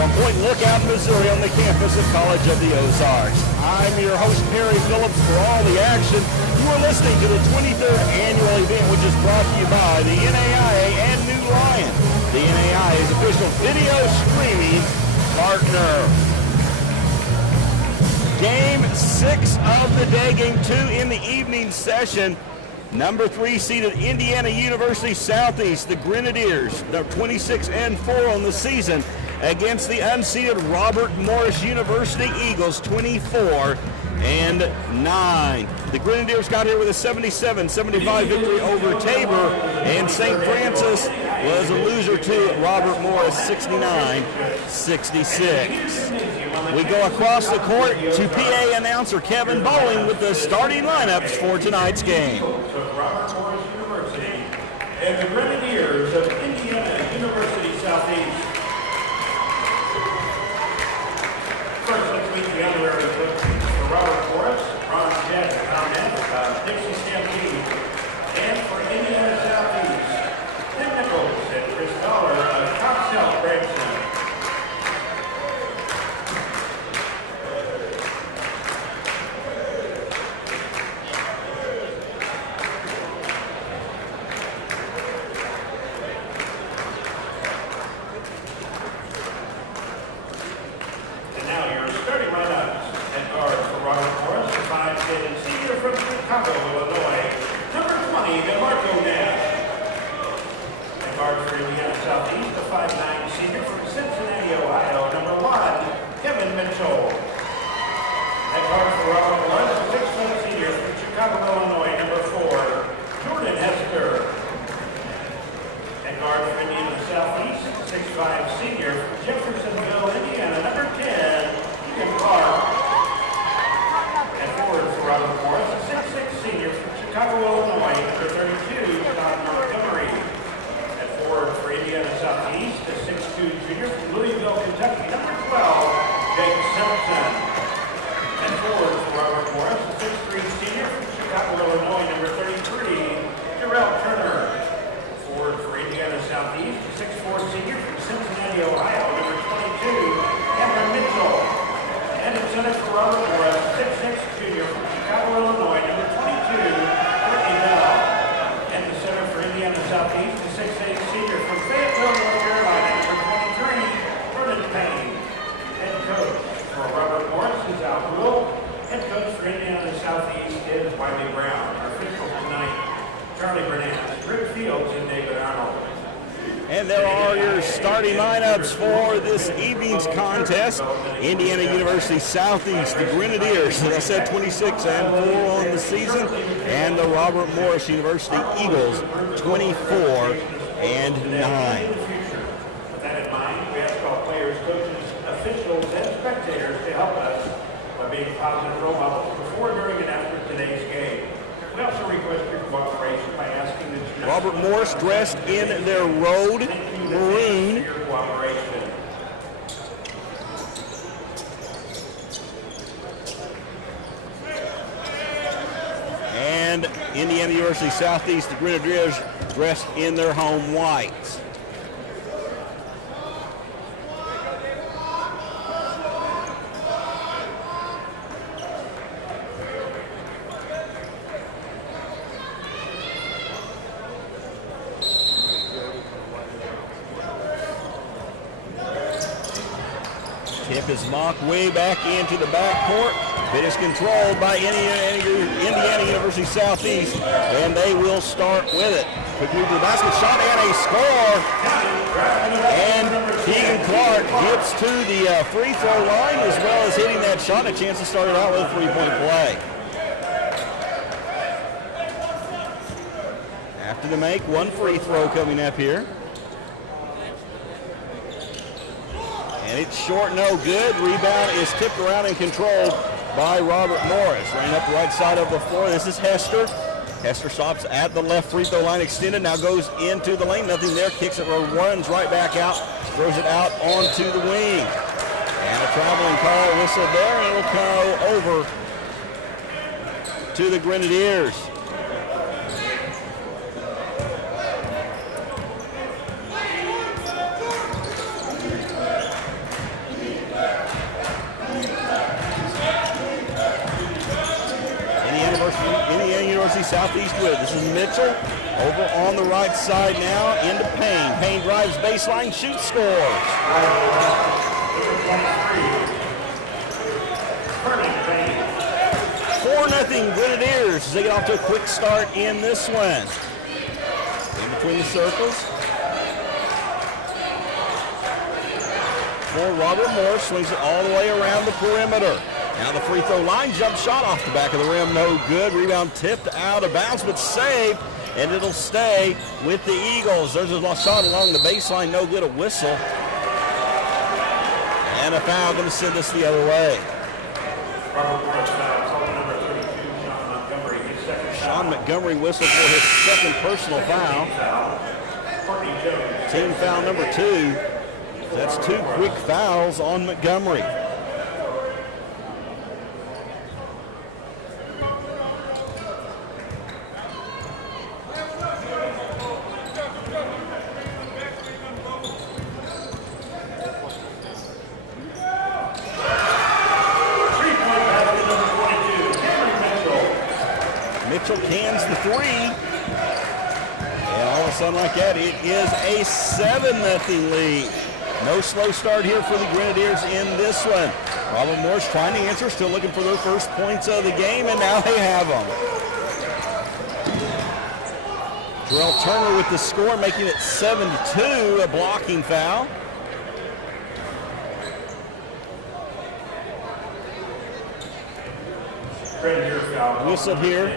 from Point Lookout, Missouri on the campus of College of the Ozarks. I'm your host, Perry Phillips, for all the action. You are listening to the 23rd annual event, which is brought to you by the NAIA and New Lion, the NAIA's official video streaming partner. Game 6 of the day, game 2 in the evening session. Number 3 seeded Indiana University Southeast, the Grenadiers, they're 26-4 on the season, against the unseeded Robert Morris University Eagles, 24-9. The Grenadiers got here with a 77-75 victory over Tabor, and St. Francis was a loser to Robert Morris, 69-66. We go across the court to PA announcer Kevin Bowling with the starting lineups for tonight's game. Robert Morris University and the Grenadiers of Indiana University Southeast. First, let's meet the honorary coaches for Robert Morris, Ron Jett, comment, Dixie Stampede, and for Indiana Southeast, Tim Nichols and Chris Dollar of Top South Branson. Indiana University Southeast, the Grenadiers, as I said, 26-4 on the season, and the Robert Morris University Eagles, 24-9. With that in mind, we ask all players, coaches, officials, and spectators to help us by being positive role models before, during, and after today's game. We also request your cooperation by asking that you Robert Morris dressed in their road maroon. And Indiana University Southeast, the Grenadiers, dressed in their home whites. Tip is mocked way back into the backcourt. It is controlled by Indiana University Southeast, and they will start with it. Quick move to the basket, shot, and a score. And Keegan Clark gets to the free throw line as well as hitting that shot. A chance to start it out with a three-point play. After the make, one free throw coming up here. And it's short, no good. Rebound is tipped around and controlled by Robert Morris. Running up the right side of the floor. This is Hester. Hester stops at the left free throw line, extended, now goes into the lane. Nothing there, kicks it, runs right back out, throws it out onto the wing. And a traveling call whistle there, and it'll go over to the Grenadiers. University Southeast with. This is Mitchell over on the right side now into Payne. Payne drives baseline, shoots, scores. Vernon Payne. 4-0 Grenadiers as they get off to a quick start in this one. In between the circles. For Robert Morris, swings it all the way around the perimeter. Now the free throw line, jump shot off the back of the rim, no good. Rebound tipped out of bounds, but saved, and it'll stay with the Eagles. There's a shot along the baseline, no good, a whistle. And a foul going to send us the other way. Sean Montgomery whistled for his second personal foul. Team foul number 2. That's 2 quick fouls on Montgomery. Mitchell cans the 3. And all of a sudden like that, it is a 7-0 lead. No slow start here for the Grenadiers in this one. Robert Morris trying to answer, still looking for their first points of the game, and now they have them. Jarrell Turner with the score, making it 7-2, a blocking foul. Whistled here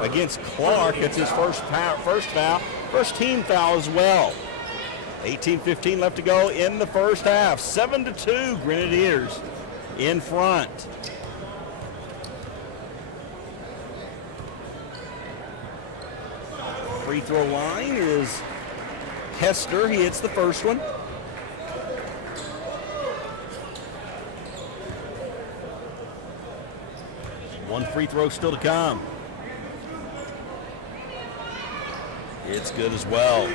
against Clark. It's his first foul, first team foul as well. 18:15 left to go in the first half. 7-2 Grenadiers in front. Free throw line is Hester. He hits the first one. One free throw still to come. It's good as well.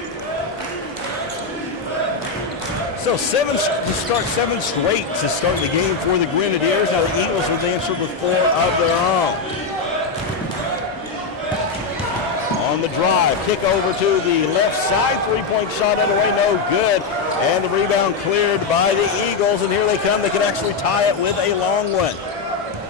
So 7 to start 7 straight to start the game for the Grenadiers. Now the Eagles have answered with 4 of their own. On the drive, kick over to the left side, 3-point shot underway, no good. And the rebound cleared by the Eagles, and here they come. They can actually tie it with a long one.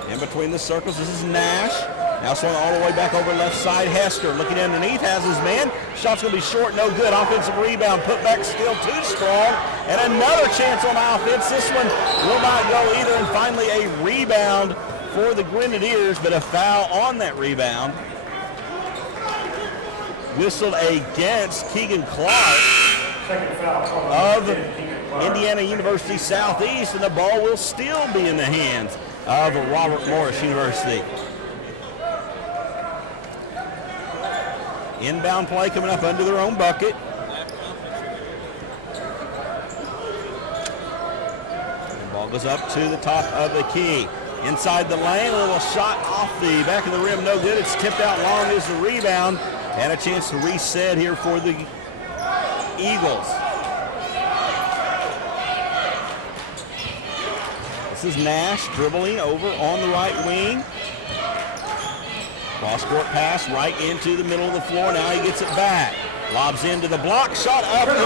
In between the circles, this is Nash. Now swung all the way back over left side. Hester looking underneath, has his man. Shot's going to be short, no good. Offensive rebound, put back still too strong. And another chance on offense. This one will not go either. And finally a rebound for the Grenadiers, but a foul on that rebound. Whistled against Keegan Clark of Indiana University Southeast, and the ball will still be in the hands of Robert Morris University. Inbound play coming up under their own bucket. The ball goes up to the top of the key. Inside the lane, a little shot off the back of the rim, no good. It's tipped out long as the rebound, and a chance to reset here for the Eagles. This is Nash dribbling over on the right wing. Cross-court pass right into the middle of the floor. Now he gets it back. Lobs into the block. Shot up and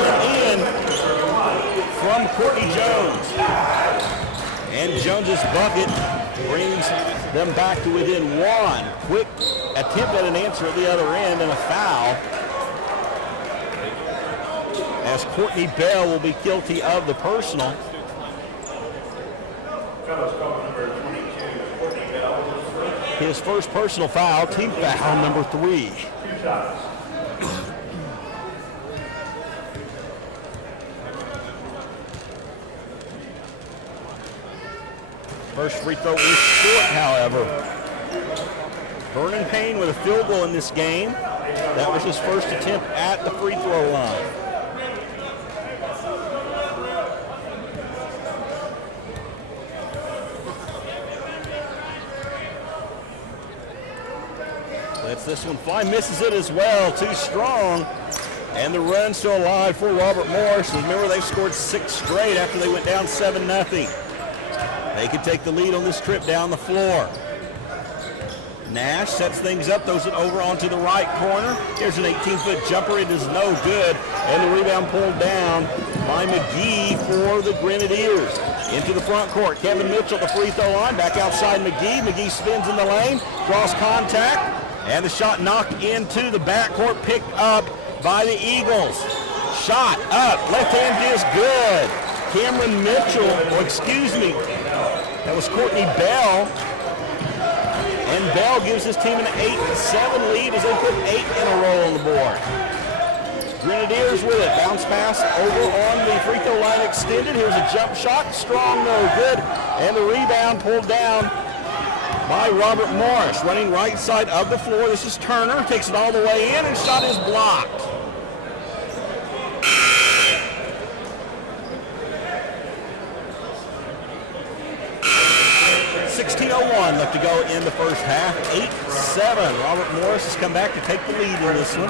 in from Courtney Jones. And Jones's bucket brings them back to within 1. Quick attempt at an answer at the other end and a foul. As Courtney Bell will be guilty of the personal. His first personal foul, team foul number 3. First free throw is short, however. Vernon Payne with a field goal in this game. That was his first attempt at the free throw line. Lets this one fly, misses it as well, too strong. And the run still alive for Robert Morris. Remember, they've scored 6 straight after they went down 7-0. They could take the lead on this trip down the floor. Nash sets things up, throws it over onto the right corner. Here's an 18-foot jumper. It is no good. And the rebound pulled down by McGee for the Grenadiers. Into the front court. Kevin Mitchell at the free throw line. Back outside McGee. McGee spins in the lane. Draws contact. And the shot knocked into the backcourt. Picked up by the Eagles. Shot up. Left hand is good. Cameron Mitchell, that was Courtney Bell. And Bell gives his team an 8-7 lead as they put 8 in a row on the board. Grenadiers with it. Bounce pass over on the free throw line extended. Here's a jump shot. Strong, no good. And the rebound pulled down by Robert Morris. Running right side of the floor. This is Turner. Takes it all the way in and shot is blocked. 16:01 left to go in the first half. 8-7. Robert Morris has come back to take the lead in this one.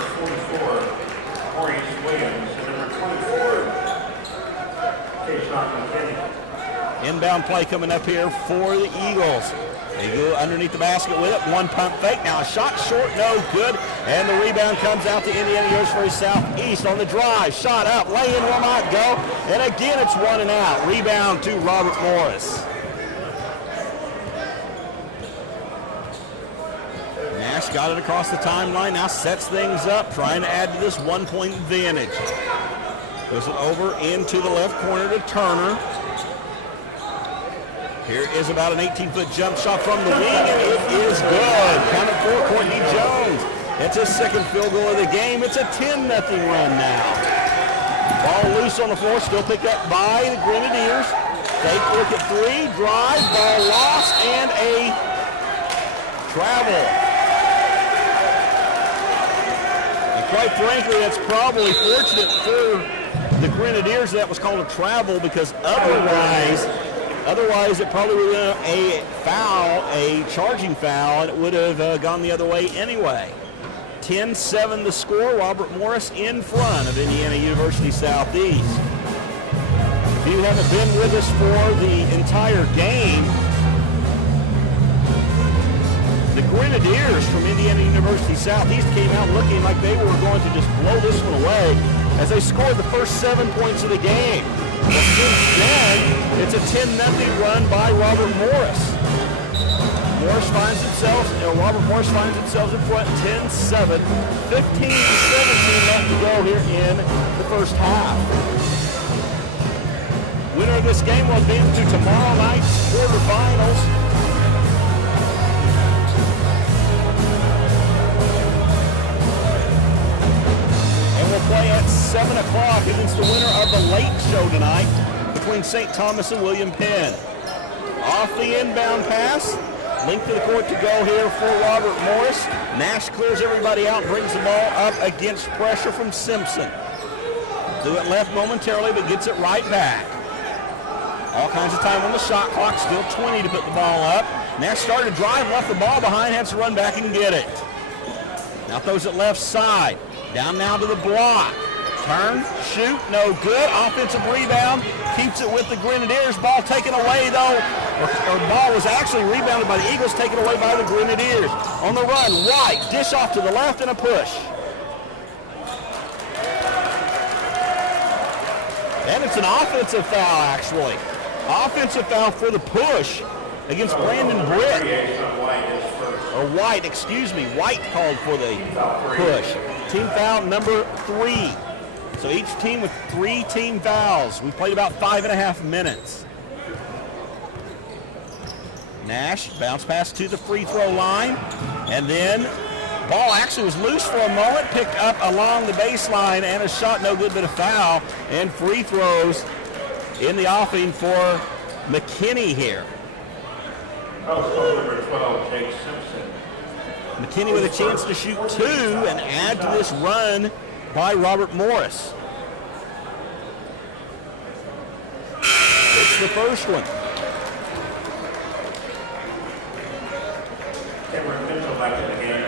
Inbound play coming up here for the Eagles. They go underneath the basket with it. One pump fake. Now a shot short, no good. And the rebound comes out to Indiana University Southeast on the drive. Shot up, lay in will not go. And again it's 1 and out. Rebound to Robert Morris. Nash got it across the timeline, now sets things up, trying to add to this 1-point advantage. Goes it over into the left corner to Turner. Here is about an 18-foot jump shot from the wing, and it is good. Count it for Courtney Jones. It's his second field goal of the game. It's a 10-0 run now. Ball loose on the floor, still picked up by the Grenadiers. Fake look at three, drive, ball lost, and a travel. Quite frankly, that's probably fortunate for the Grenadiers that was called a travel, because otherwise it probably would have been a foul, a charging foul, and it would have gone the other way anyway. 10-7 the score. Robert Morris in front of Indiana University Southeast. If you haven't been with us for the entire game, the Grenadiers from Indiana University Southeast came out looking like they were going to just blow this one away as they scored the first 7 points of the game. But since then, it's a 10-0 run by Robert Morris. Robert Morris finds himself in front 10-7. 15-17 left to go here in the first half. Winner of this game will advance to tomorrow night's quarterfinals. Will play at 7 o'clock against the winner of the late show tonight between St. Thomas and William Penn. Off the inbound pass, length of the court to go here for Robert Morris. Nash clears everybody out, brings the ball up against pressure from Simpson. Threw it left momentarily, but gets it right back. All kinds of time on the shot clock, still 20 to put the ball up. Nash started to drive, left the ball behind, has to run back and get it. Now throws it left side. Down now to the block. Turn, shoot, no good. Offensive rebound, keeps it with the Grenadiers. Ball taken away though, or ball was actually rebounded by the Eagles, taken away by the Grenadiers. On the run, White, dish off to the left and a push. And it's an offensive foul actually. Offensive foul for the push against Brandon Britt. Or White, excuse me. White called for the push. Team foul number 3. So each team with 3 team fouls. We played about 5.5 minutes. Nash bounce pass to the free throw line. And then ball actually was loose for a moment. Picked up along the baseline and a shot no good but a foul. And free throws in the offing for McKinney here. Number 12, Jake Simpson. McKinney with a chance to shoot 2 and add to this run by Robert Morris. It's the first one. Cameron Mitchell back in the game.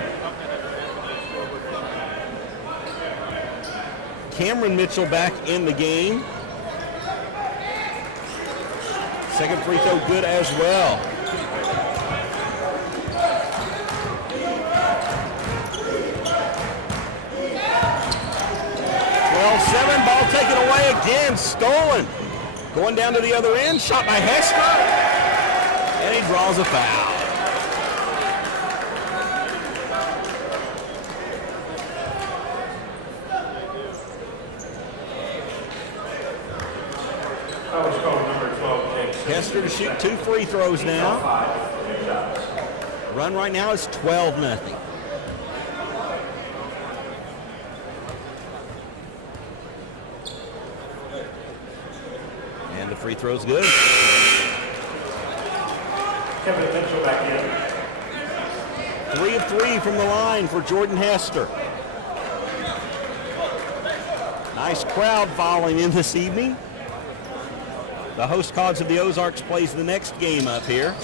Cameron Mitchell back in the game. Second free throw good as well. again, stolen. Going down to the other end, shot by Hester, and he draws a foul. That was called number 12. Hester to shoot 2 free throws now. Run right now is 12-0. And the free throw's good. Kevin Mitchell back in. 3 of 3 from the line for Jordan Hester. Nice crowd following in this evening. The host Cogs of the Ozarks plays the next game up here.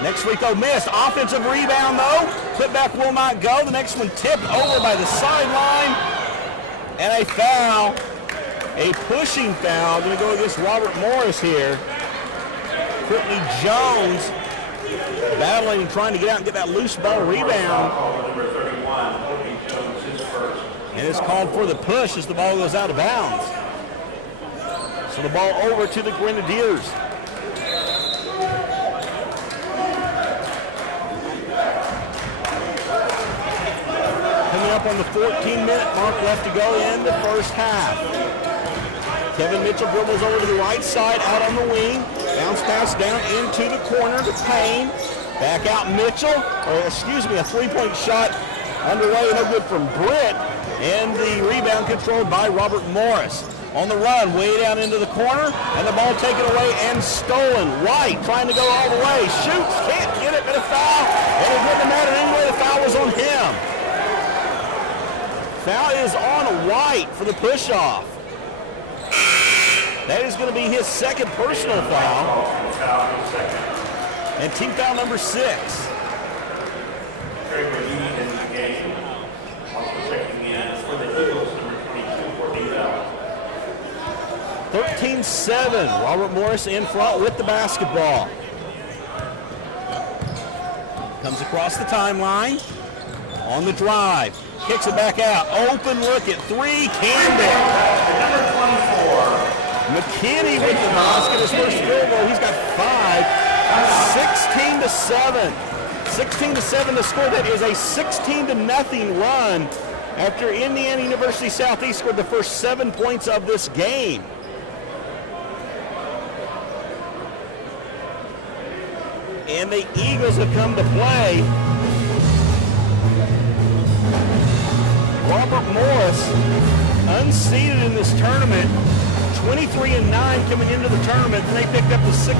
Next free throw missed. Offensive rebound though. Put back will not go. The next one tipped over by the sideline. And a foul. A pushing foul. Going to go against Robert Morris here. Courtney Jones battling and trying to get out and get that loose ball rebound. And it's called for the push as the ball goes out of bounds. So the ball over to the Grenadiers. Coming up on the 14-minute mark left to go in the first half. Kevin Mitchell dribbles over to the right side, out on the wing. Bounce pass down into the corner to Payne. Back out Mitchell, a 3-point shot underway, no good from Britt. And the rebound controlled by Robert Morris. On the run, way down into the corner, and the ball taken away and stolen. White trying to go all the way, shoots, can't get it, but a foul. And it wouldn't matter anyway, the foul was on him. Foul is on White for the push-off. That is going to be his second personal foul. And team foul number 6. Very good lead in the game. Also checking in for the Eagles, number 22, Courtney Bell. 13-7. Robert Morris in front with the basketball. Comes across the timeline. On the drive. Kicks it back out. Open look at 3. Camden. Number 24. McKinney with the basket. His first field goal. He's got 5. 16-7. 16-7 to score. That is a 16-0 run after Indiana University Southeast scored the first 7 points of this game. And the Eagles have come to play. Robert Morris, unseeded in this tournament, 23-9 coming into the tournament, and they picked up the 69-66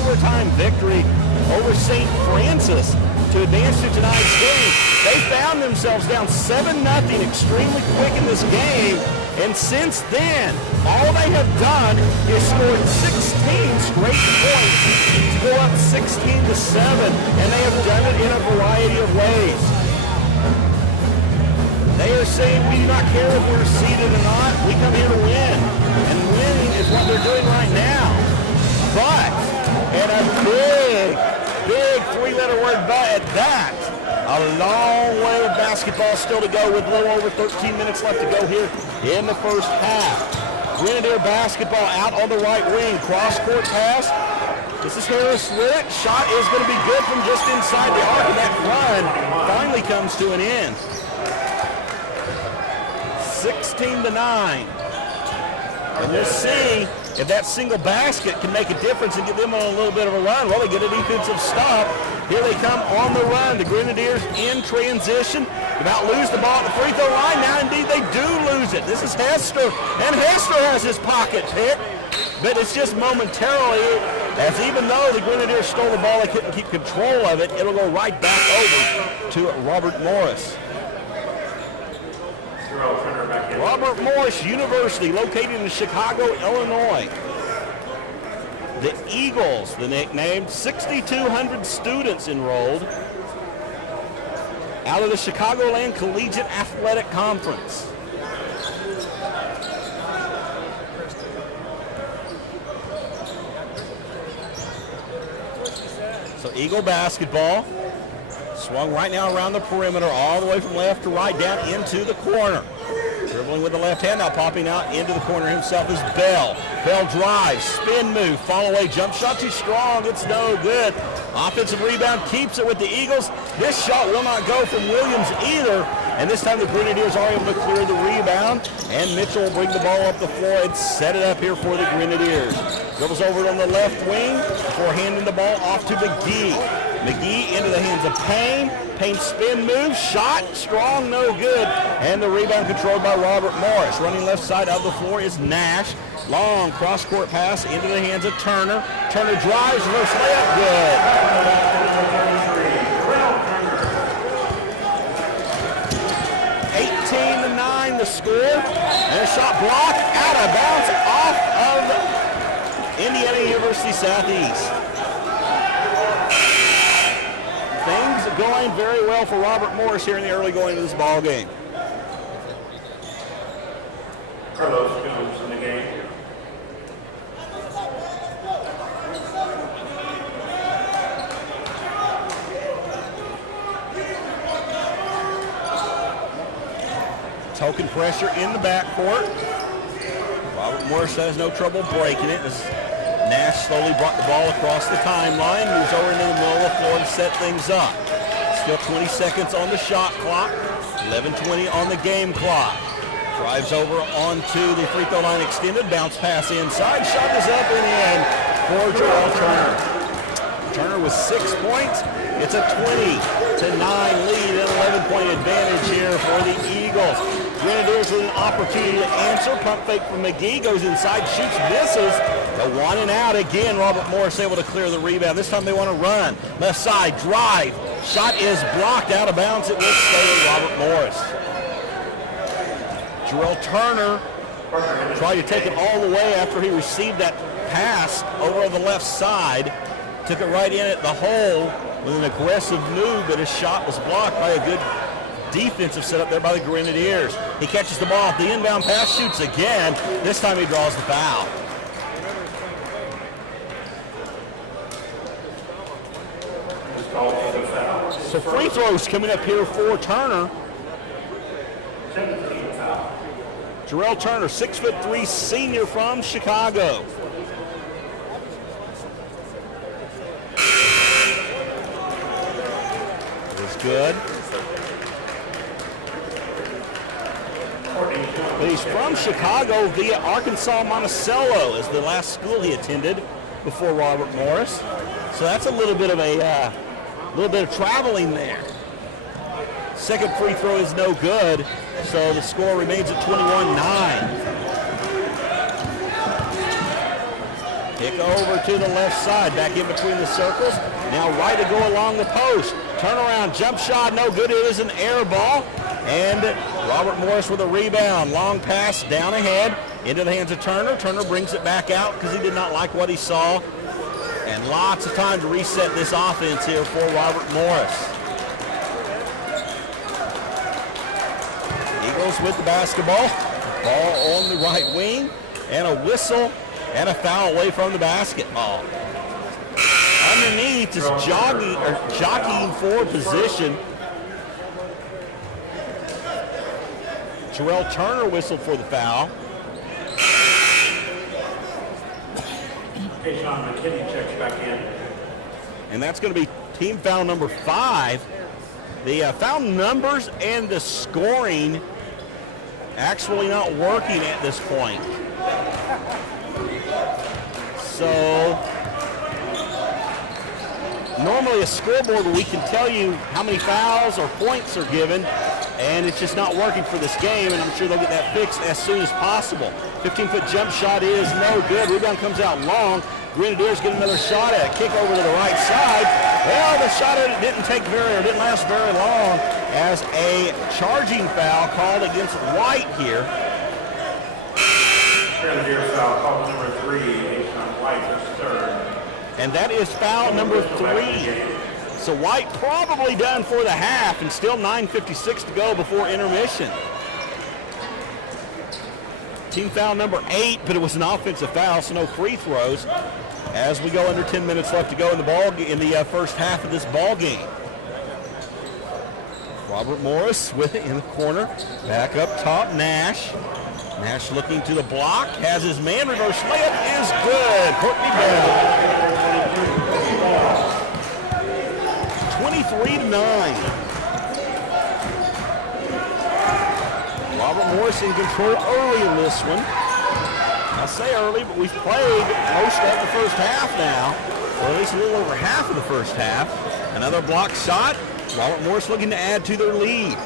overtime victory over St. Francis to advance to tonight's game. They found themselves down 7-0 extremely quick in this game, and since then, all they have done is scored 16 straight points to go up 16-7, and they have done it in a variety of ways. They are saying we do not care if we're seeded or not. We come here to win. And winning is what they're doing right now. But, and a big 3-letter word but at that, a long way of basketball still to go with a little over 13 minutes left to go here in the first half. Grenadier basketball out on the right wing. Cross-court pass. This is Harris with it. Shot is going to be good from just inside the arc, and that run finally comes to an end. 16-9. And we'll see if that single basket can make a difference and get them on a little bit of a run. Well, they get a defensive stop. Here they come on the run. The Grenadiers in transition. About lose the ball at the free throw line. Now, indeed, they do lose it. This is Hester, and Hester has his pocket picked. But it's just momentarily, as even though the Grenadiers stole the ball, they couldn't keep control of it. It'll go right back over to Robert Morris. Robert Morris University, located in Chicago, Illinois. The Eagles, the nickname, 6,200 students enrolled out of the Chicagoland Collegiate Athletic Conference. So Eagle basketball. Swung right now around the perimeter, all the way from left to right, down into the corner. Dribbling with the left hand, now popping out into the corner himself is Bell. Bell drives, spin move, fall away, jump shot too strong, it's no good. Offensive rebound keeps it with the Eagles. This shot will not go from Williams either. And this time the Grenadiers are able to clear the rebound. And Mitchell will bring the ball up the floor and set it up here for the Grenadiers. Dribbles over on the left wing before handing the ball off to McGee. McGee into the hands of Payne. Payne spin move, shot, strong, no good. And the rebound controlled by Robert Morris. Running left side of the floor is Nash. Long cross-court pass into the hands of Turner. Turner drives, reverse layup, good. 18-9 the score. And a shot blocked out of bounds off of Indiana University Southeast. Things going very well for Robert Morris here in the early going of this ball game. Carlos Jones in the game. Token pressure in the backcourt. Robert Morris has no trouble breaking it as Nash slowly brought the ball across the timeline, moves over into the middle of the floor to set things up. Still 20 seconds on the shot clock, 11:20 on the game clock. Drives over onto the free throw line extended, bounce pass inside, shot is up and in for Joel Turner. Turner with 6 points. It's a 20-9 lead and 11-point advantage here for the Eagles. Grenadiers with an opportunity to answer. Pump fake from McGee, goes inside, shoots, misses. The one and out again. Robert Morris able to clear the rebound. This time they want to run. Left side, drive. Shot is blocked out of bounds. It will stay with Robert Morris. Jarrell Turner tried to take it all the way after he received that pass over on the left side. Took it right in at the hole with an aggressive move, but his shot was blocked by a good defensive setup there by the Grenadiers. He catches the ball off the inbound pass, shoots again. This time he draws the foul. So free throws coming up here for Turner. Jarrell Turner, 6'3" senior from Chicago. Good. But he's from Chicago via Arkansas Monticello is the last school he attended before Robert Morris. So that's a little bit of traveling there. Second free throw is no good, so the score remains at 21-9. Kick over to the left side, back in between the circles. Now right to go along the post. Turnaround, jump shot, no good. It is an air ball. And Robert Morris with a rebound. Long pass down ahead into the hands of Turner. Turner brings it back out because he did not like what he saw. And lots of time to reset this offense here for Robert Morris. Eagles with the basketball. Ball on the right wing. And a whistle and a foul away from the basketball. Underneath is jockeying for position. Jarrell Turner whistled for the foul. Sean McKinney checks back in. And that's going to be team foul number 5. The foul numbers and the scoring actually not working at this point. So normally a scoreboard where we can tell you how many fouls or points are given, and it's just not working for this game, and I'm sure they'll get that fixed as soon as possible. 15-foot jump shot is no good. Rebound comes out long. Grenadiers get another shot at it. Kick over to the right side. Well, the shot at it didn't last very long as a charging foul called against White here. Grenadiers foul called number 3, White, that's third. And that is foul number 3. So White probably done for the half, and still 9:56 to go before intermission. Team foul number 8, but it was an offensive foul, so no free throws. As we go under 10 minutes left to go in the first half of this ball game. Robert Morris with it in the corner. Back up top, Nash. Nash looking to the block, has his man, reverse layup is good. Courtney Bell. 23-9. Robert Morris in control early in this one. I say early, but we've played most of the first half now, or at least a little over half of the first half. Another block shot. Robert Morris looking to add to their lead.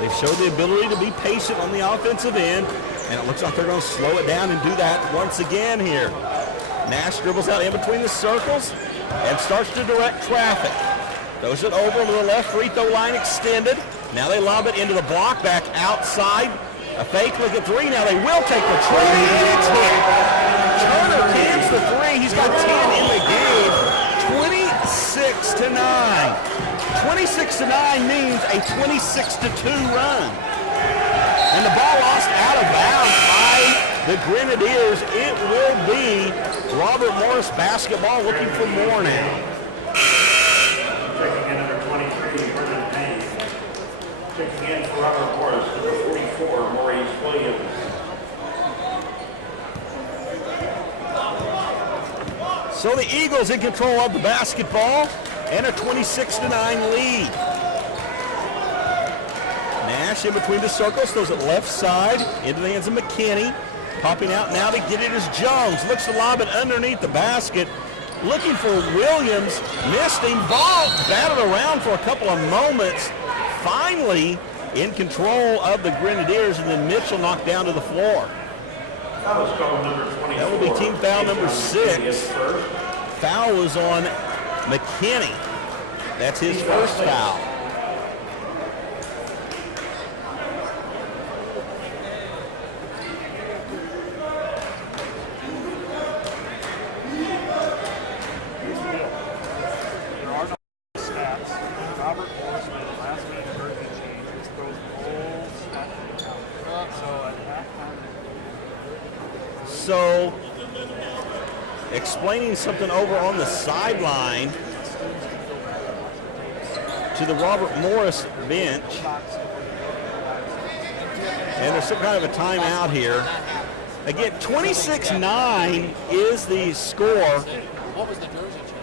They've showed the ability to be patient on the offensive end, and it looks like they're going to slow it down and do that once again here. Nash dribbles out in between the circles and starts to direct traffic. Throws it over to the left free throw line extended. Now they lob it into the block back outside. A fake look at three. Now they will take the three. It's hit. Turner cans the three. He's got 10 in the game. 26-9. 26-9 means a 26-2 run. And the ball lost out of bounds by the Grenadiers. It will be Robert Morris basketball, looking for more now. Checking in number 23, Vernon Payne. Checking in for Robert Morris, number 44, Maurice Williams. So the Eagles in control of the basketball and a 26-9 lead. Nash in between the circles, throws it left side into the hands of McKinney. Popping out now to get it is Jones. Looks to lob it underneath the basket. Looking for Williams. Missed him. Ball batted around for a couple of moments. Finally in control of the Grenadiers, and then Mitchell knocked down to the floor. Foul is called number 24. That will be team foul number 6. Foul was on McKinney. That's his first foul. There are no stats. Robert Morris made a last-minute emergency change. This throws the whole stat out. So at halftime. So, explaining something over on the sideline to the Robert Morris bench. And there's some kind of a timeout here. Again, 26-9 is the score. What was the jersey change?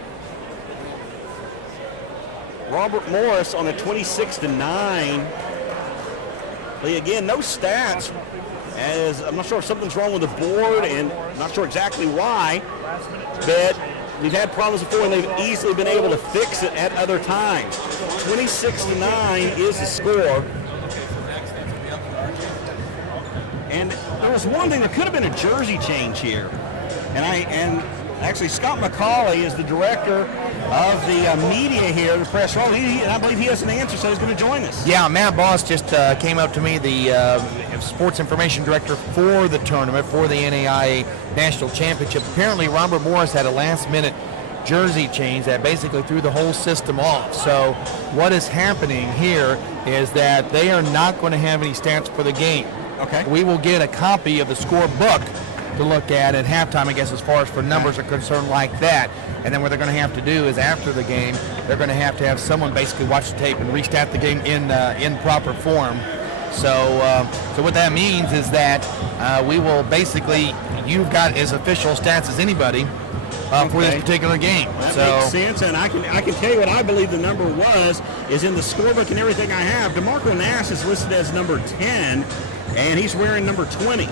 Robert Morris on a 26-9. Again, no stats, as I'm not sure if something's wrong with the board, and I'm not sure exactly why, but we've had problems before and they've easily been able to fix it at other times. 26-9 is the score. And there was one thing, there could have been a jersey change here. And actually Scott McCauley is the director of the media here, the press role. And I believe he has an answer, so he's going to join us. Yeah, Matt Boss just came up to me, the sports information director for the tournament, for the NAIA National Championship. Apparently Robert Morris had a last-minute jersey change that basically threw the whole system off. So what is happening here is that they are not going to have any stats for the game. Okay. We will get a copy of the score book to look at halftime, I guess, as far as for numbers are concerned like that. And then what they're going to have to do is after the game, they're going to have someone basically watch the tape and restat the game in proper form. So what that means is that we will basically, you've got as official stats as anybody for this particular game. That makes sense, and I can tell you what I believe the number is in the scorebook and everything I have. DeMarco Nash is listed as number 10, and he's wearing number 20.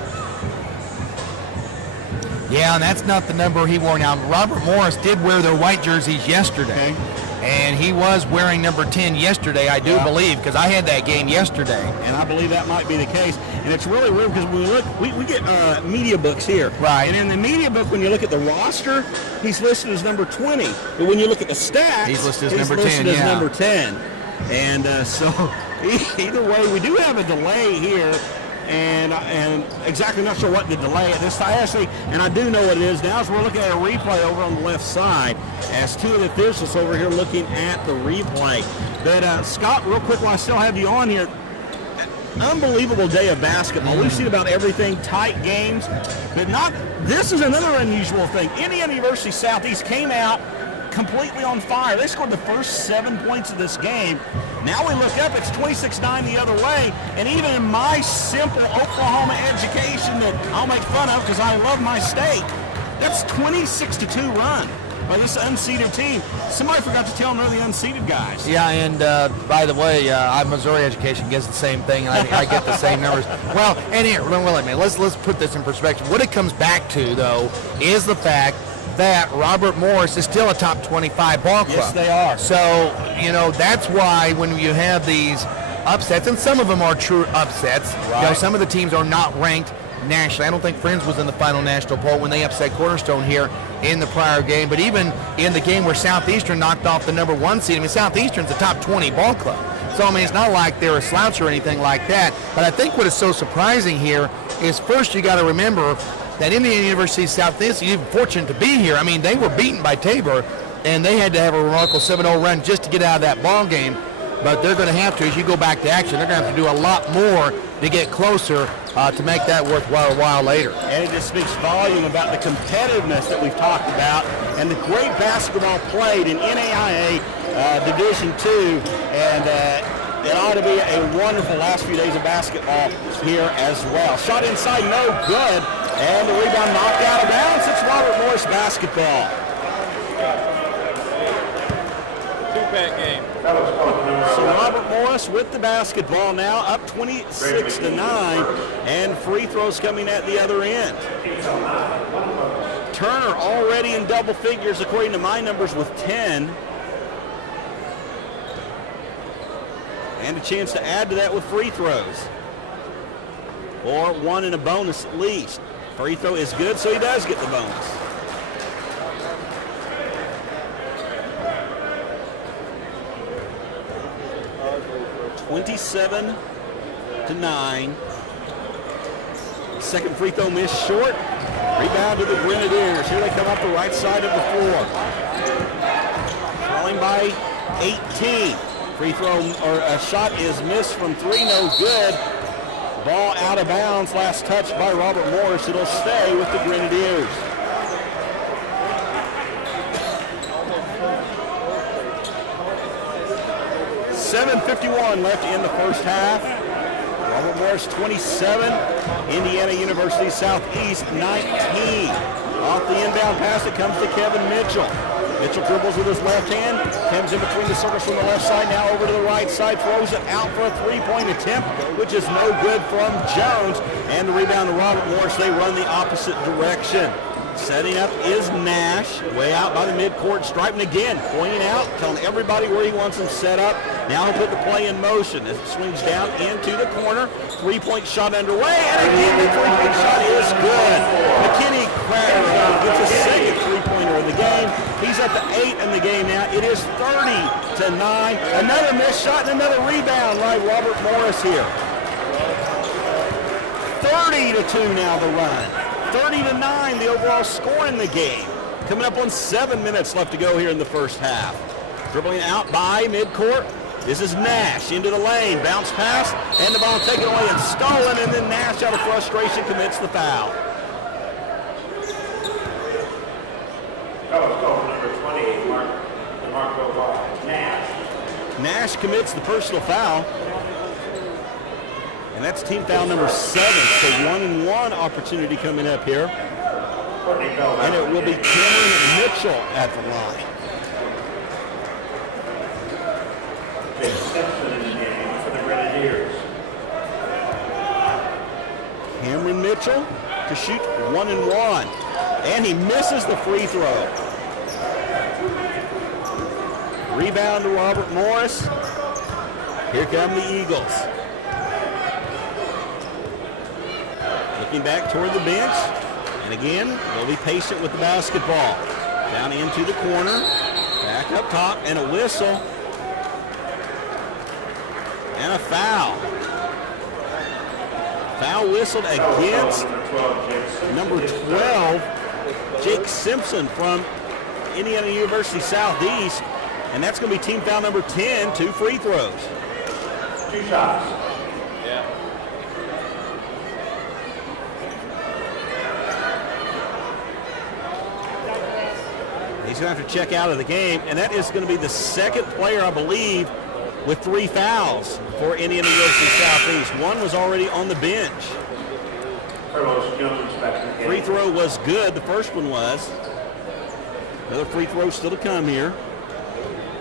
Yeah, and that's not the number he wore. Now, Robert Morris did wear their white jerseys yesterday, and he was wearing number 10 yesterday, I do believe, because I had that game yesterday. And I believe that might be the case. And it's really weird because when we look, we get media books here. Right. And in the media book, when you look at the roster, he's listed as number 20. But when you look at the stats, he's listed as number 10. And so either way, we do have a delay here. And exactly not sure what the delay at this time. Actually, and I do know what it is now, as we're looking at a replay over on the left side as two of the officials over here looking at the replay. But Scott, real quick while I still have you on here, unbelievable day of basketball. We've seen about everything, tight games, but not, this is another unusual thing. Indiana University Southeast came out, completely on fire. They scored the first 7 points of this game. Now we look up, it's 26-9 the other way, and even in my simple Oklahoma education that I'll make fun of because I love my state, that's 26-2 run by this unseeded team. Somebody forgot to tell them they're the unseeded guys. Yeah, and by the way, Missouri education gets the same thing, and I get the same numbers. Well, and here, let's put this in perspective. What it comes back to, though, is the fact that Robert Morris is still a top 25 ball club. Yes, they are. So, that's why when you have these upsets, and some of them are true upsets, right. Some of the teams are not ranked nationally. I don't think Friends was in the final national poll when they upset Cornerstone here in the prior game, but even in the game where Southeastern knocked off the number 1 seed, Southeastern's a top 20 ball club. So, it's not like they're a slouch or anything like that. But I think what is so surprising here is first you got to remember that Indiana University Southeast is even fortunate to be here. They were beaten by Tabor, and they had to have a remarkable 7-0 run just to get out of that ball game. But they're going to have to, as you go back to action, they're going to have to do a lot more to get closer to make that worthwhile a while later. And it just speaks volume about the competitiveness that we've talked about and the great basketball played in NAIA Division II. And it ought to be a wonderful last few days of basketball here as well. Shot inside, no good. And the rebound knocked out of bounds. It's Robert Morris basketball. Two-back game. So Robert Morris with the basketball now, up 26-9, and free throws coming at the other end. Turner already in double figures according to my numbers with 10. And a chance to add to that with free throws. Or one in a bonus at least. Free throw is good, so he does get the bonus. (27-9). Second free throw missed short. Rebound to the Grenadiers. Here they come up the right side of the floor. Falling by 18. Free throw or a shot is missed from 3, no good. Ball out of bounds. Last touch by Robert Morris. It'll stay with the Grenadiers. .7:51 left in the first half. Robert Morris 27, Indiana University Southeast 19. Off the inbound pass, it comes to Kevin Mitchell. Mitchell dribbles with his left hand, comes in between the circles from the left side, now over to the right side, throws it out for a three-point attempt, which is no good from Jones. And the rebound to Robert Morris. They run the opposite direction. Setting up is Nash, way out by the midcourt stripe, and again, pointing out, telling everybody where he wants them set up. Now he'll put the play in motion as it swings down into the corner. Three-point shot underway, and again, the three-point shot is good. McKinney gets a second three-pointer in the game. He's up to 8 in the game now. It is 30-9. Another missed shot and another rebound by Robert Morris here. 30-2 now the run. 30-9 the overall score in the game. Coming up on 7 minutes left to go here in the first half. Dribbling out by midcourt. This is Nash into the lane. Bounce pass, and the ball taken away and stolen, and then Nash out of frustration commits the foul. Number 20, Marco Nash. Nash commits the personal foul. And that's team foul number 7, so 1-and-1 opportunity coming up here. And it will be Cameron Mitchell at the line. Simpson in the game for the Grenadiers. Cameron Mitchell to shoot 1-and-1. And he misses the free throw. Rebound to Robert Morris. Here come the Eagles. Looking back toward the bench, and again, they'll be patient with the basketball. Down into the corner, back up top, and a whistle, and a foul. Foul whistled against number 12, Jake Simpson from Indiana University Southeast, and that's going to be team foul number 10, 2 free throws. 2 shots. He's going to have to check out of the game, and that is going to be the second player, I believe, with 3 fouls for Indiana University Southeast. One was already on the bench. Free throw was good. The first one was. Another free throw still to come here.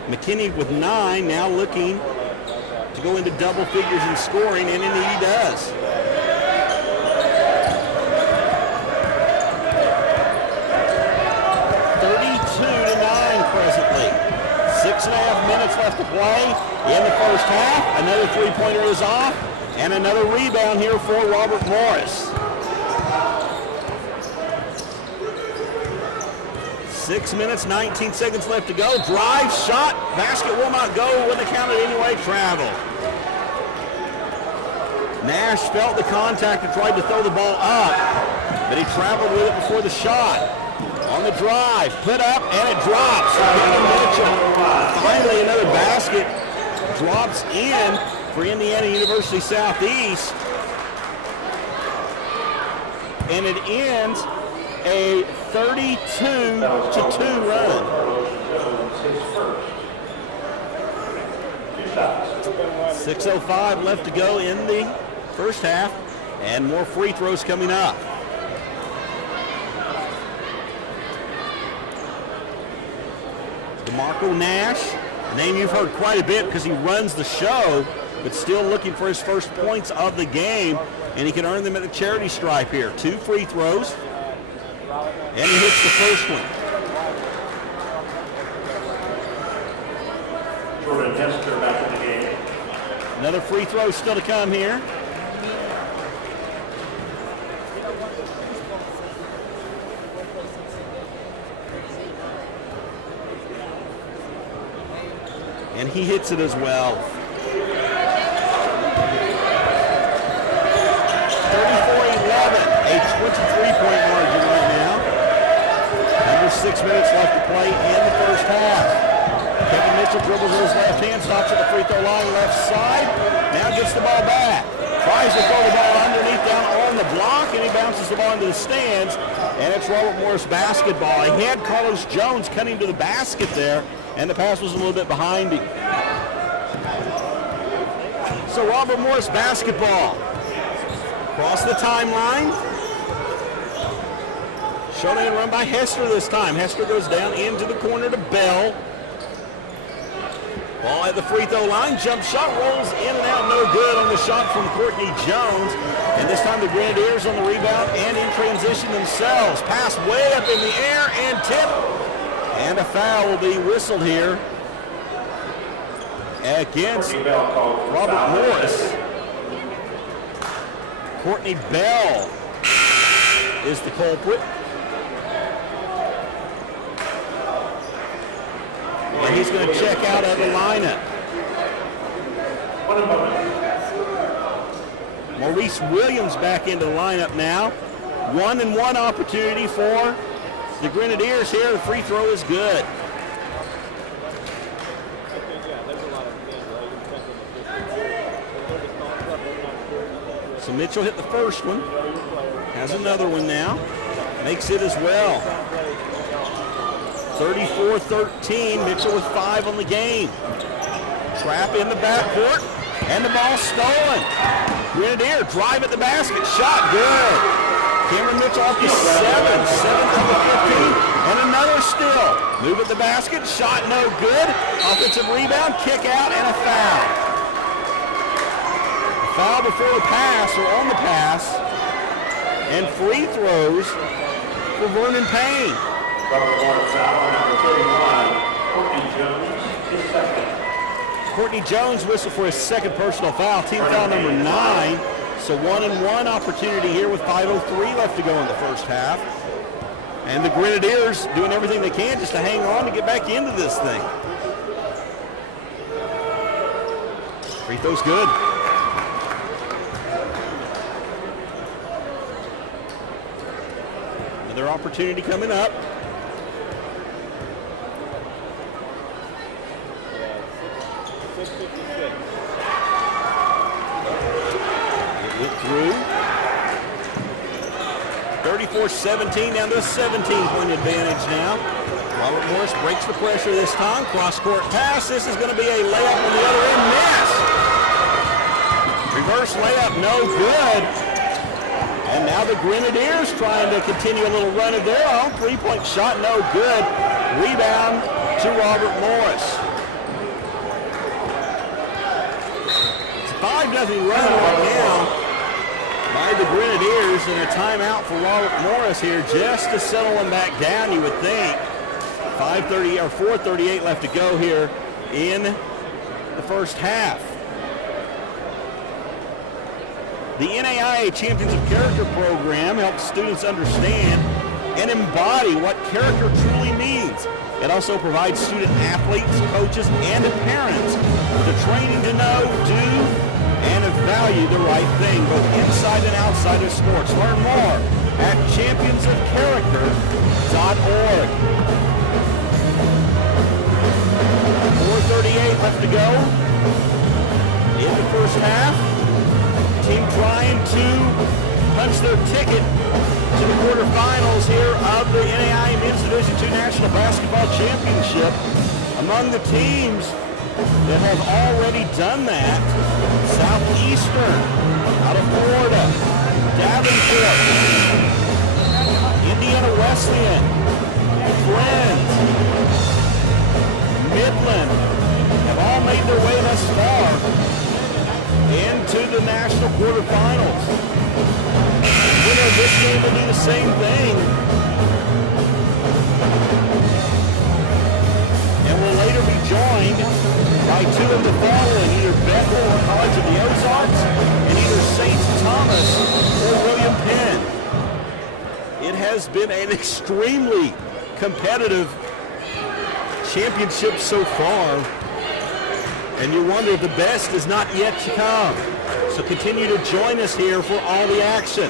McKinney with 9, now looking to go into double figures in scoring, and indeed he does. Presently. 6.5 minutes left to play in the first half. Another three-pointer is off, and another rebound here for Robert Morris. 6 minutes, 19 seconds left to go. Drive, shot, basket will not go. Wouldn't have counted anyway, travel. Nash felt the contact and tried to throw the ball up, but he traveled with it before the shot. On the drive, put up, and it drops. Finally, another basket drops in for Indiana University Southeast. And it ends a 32-2 run. 6:05 left to go in the first half, and more free throws coming up. DeMarco Nash, a name you've heard quite a bit because he runs the show, but still looking for his first points of the game, and he can earn them at the charity stripe here. 2 free throws, and he hits the first one. Jordan Hester back in the game. Another free throw still to come here. And he hits it as well. 34-11, a 23-point margin right now. Under 6 minutes left to play in the first half. Kevin Mitchell dribbles with his left hand, stops at the free throw line, left side. Now gets the ball back. Tries to throw the ball underneath down on the block, and he bounces the ball into the stands. And it's Robert Morris basketball. He had Carlos Jones cutting to the basket there, and the pass was a little bit behind him. So Robert Morris basketball. Across the timeline. Showdown run by Hester this time. Hester goes down into the corner to Bell. Ball at the free throw line. Jump shot rolls in and out. No good on the shot from Courtney Jones. And this time the Grenadiers on the rebound and in transition themselves. Pass way up in the air and tip. And a foul will be whistled here against Robert Morris. Courtney Bell is the culprit. And he's going to check out of the lineup. Maurice Williams back into the lineup now. 1-and-1 opportunity for the Grenadiers here. The free throw is good. So Mitchell hit the first one. Has another one now. Makes it as well. 34-13. Mitchell with 5 on the game. Trap in the backcourt. And the ball stolen. Grenadier drive at the basket. Shot good. Cameron Mitchell up to 7 from the 15, and another steal. Move at the basket, shot no good. Offensive rebound, kick out, and a foul. A foul before the pass, or on the pass, and free throws for Vernon Payne. Courtney Jones whistled for his second personal foul, team foul number 9. So 1-and-1 opportunity here with 5:03 left to go in the first half. And the Grenadiers doing everything they can just to hang on to get back into this thing. Free throw's good. Another opportunity coming up. Through. 34-17, down to a 17-point advantage now. Robert Morris breaks the pressure this time. Cross-court pass. This is going to be a layup on the other end. Miss. Reverse layup, no good. And now the Grenadiers trying to continue a little run of their own. Three-point shot, no good. Rebound to Robert Morris. It's a 5-0 run right now by the Grenadiers, and a timeout for Robert Morris here just to settle him back down, you would think. 4:38 left to go here in the first half. The NAIA Championship Character Program helps students understand and embody what character truly means. It also provides student athletes, coaches, and parents the training to know, do, and value the right thing, both inside and outside of sports. Learn more at championsofcharacter.org. 4:38 left to go in the first half. Team trying to punch their ticket to the quarterfinals here of the NAIA Men's Division II National Basketball Championship. Among the teams that have already done that, Southeastern out of Florida, Davenport, Indiana Wesleyan, Friends, Midland have all made their way thus far into the national quarterfinals. The winner of this game will do the same thing, and will later be joined by two of the following, either Bethel or College of the Ozarks, and either St. Thomas or William Penn. It has been an extremely competitive championship so far, and you wonder if the best is not yet to come. So continue to join us here for all the action.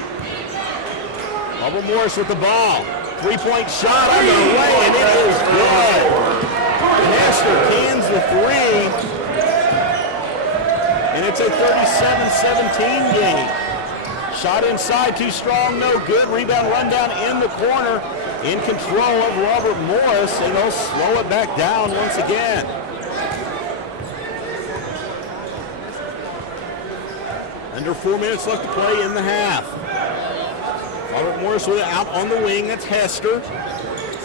Robert Morris with the ball. Three-point shot underway, and it is good. Nestor cans the three, and it's a 37-17 game. Shot inside, too strong, no good. Rebound run down in the corner, in control of Robert Morris, and they'll slow it back down once again. Under 4 minutes left to play in the half. Robert Morris with it out on the wing. That's Hester.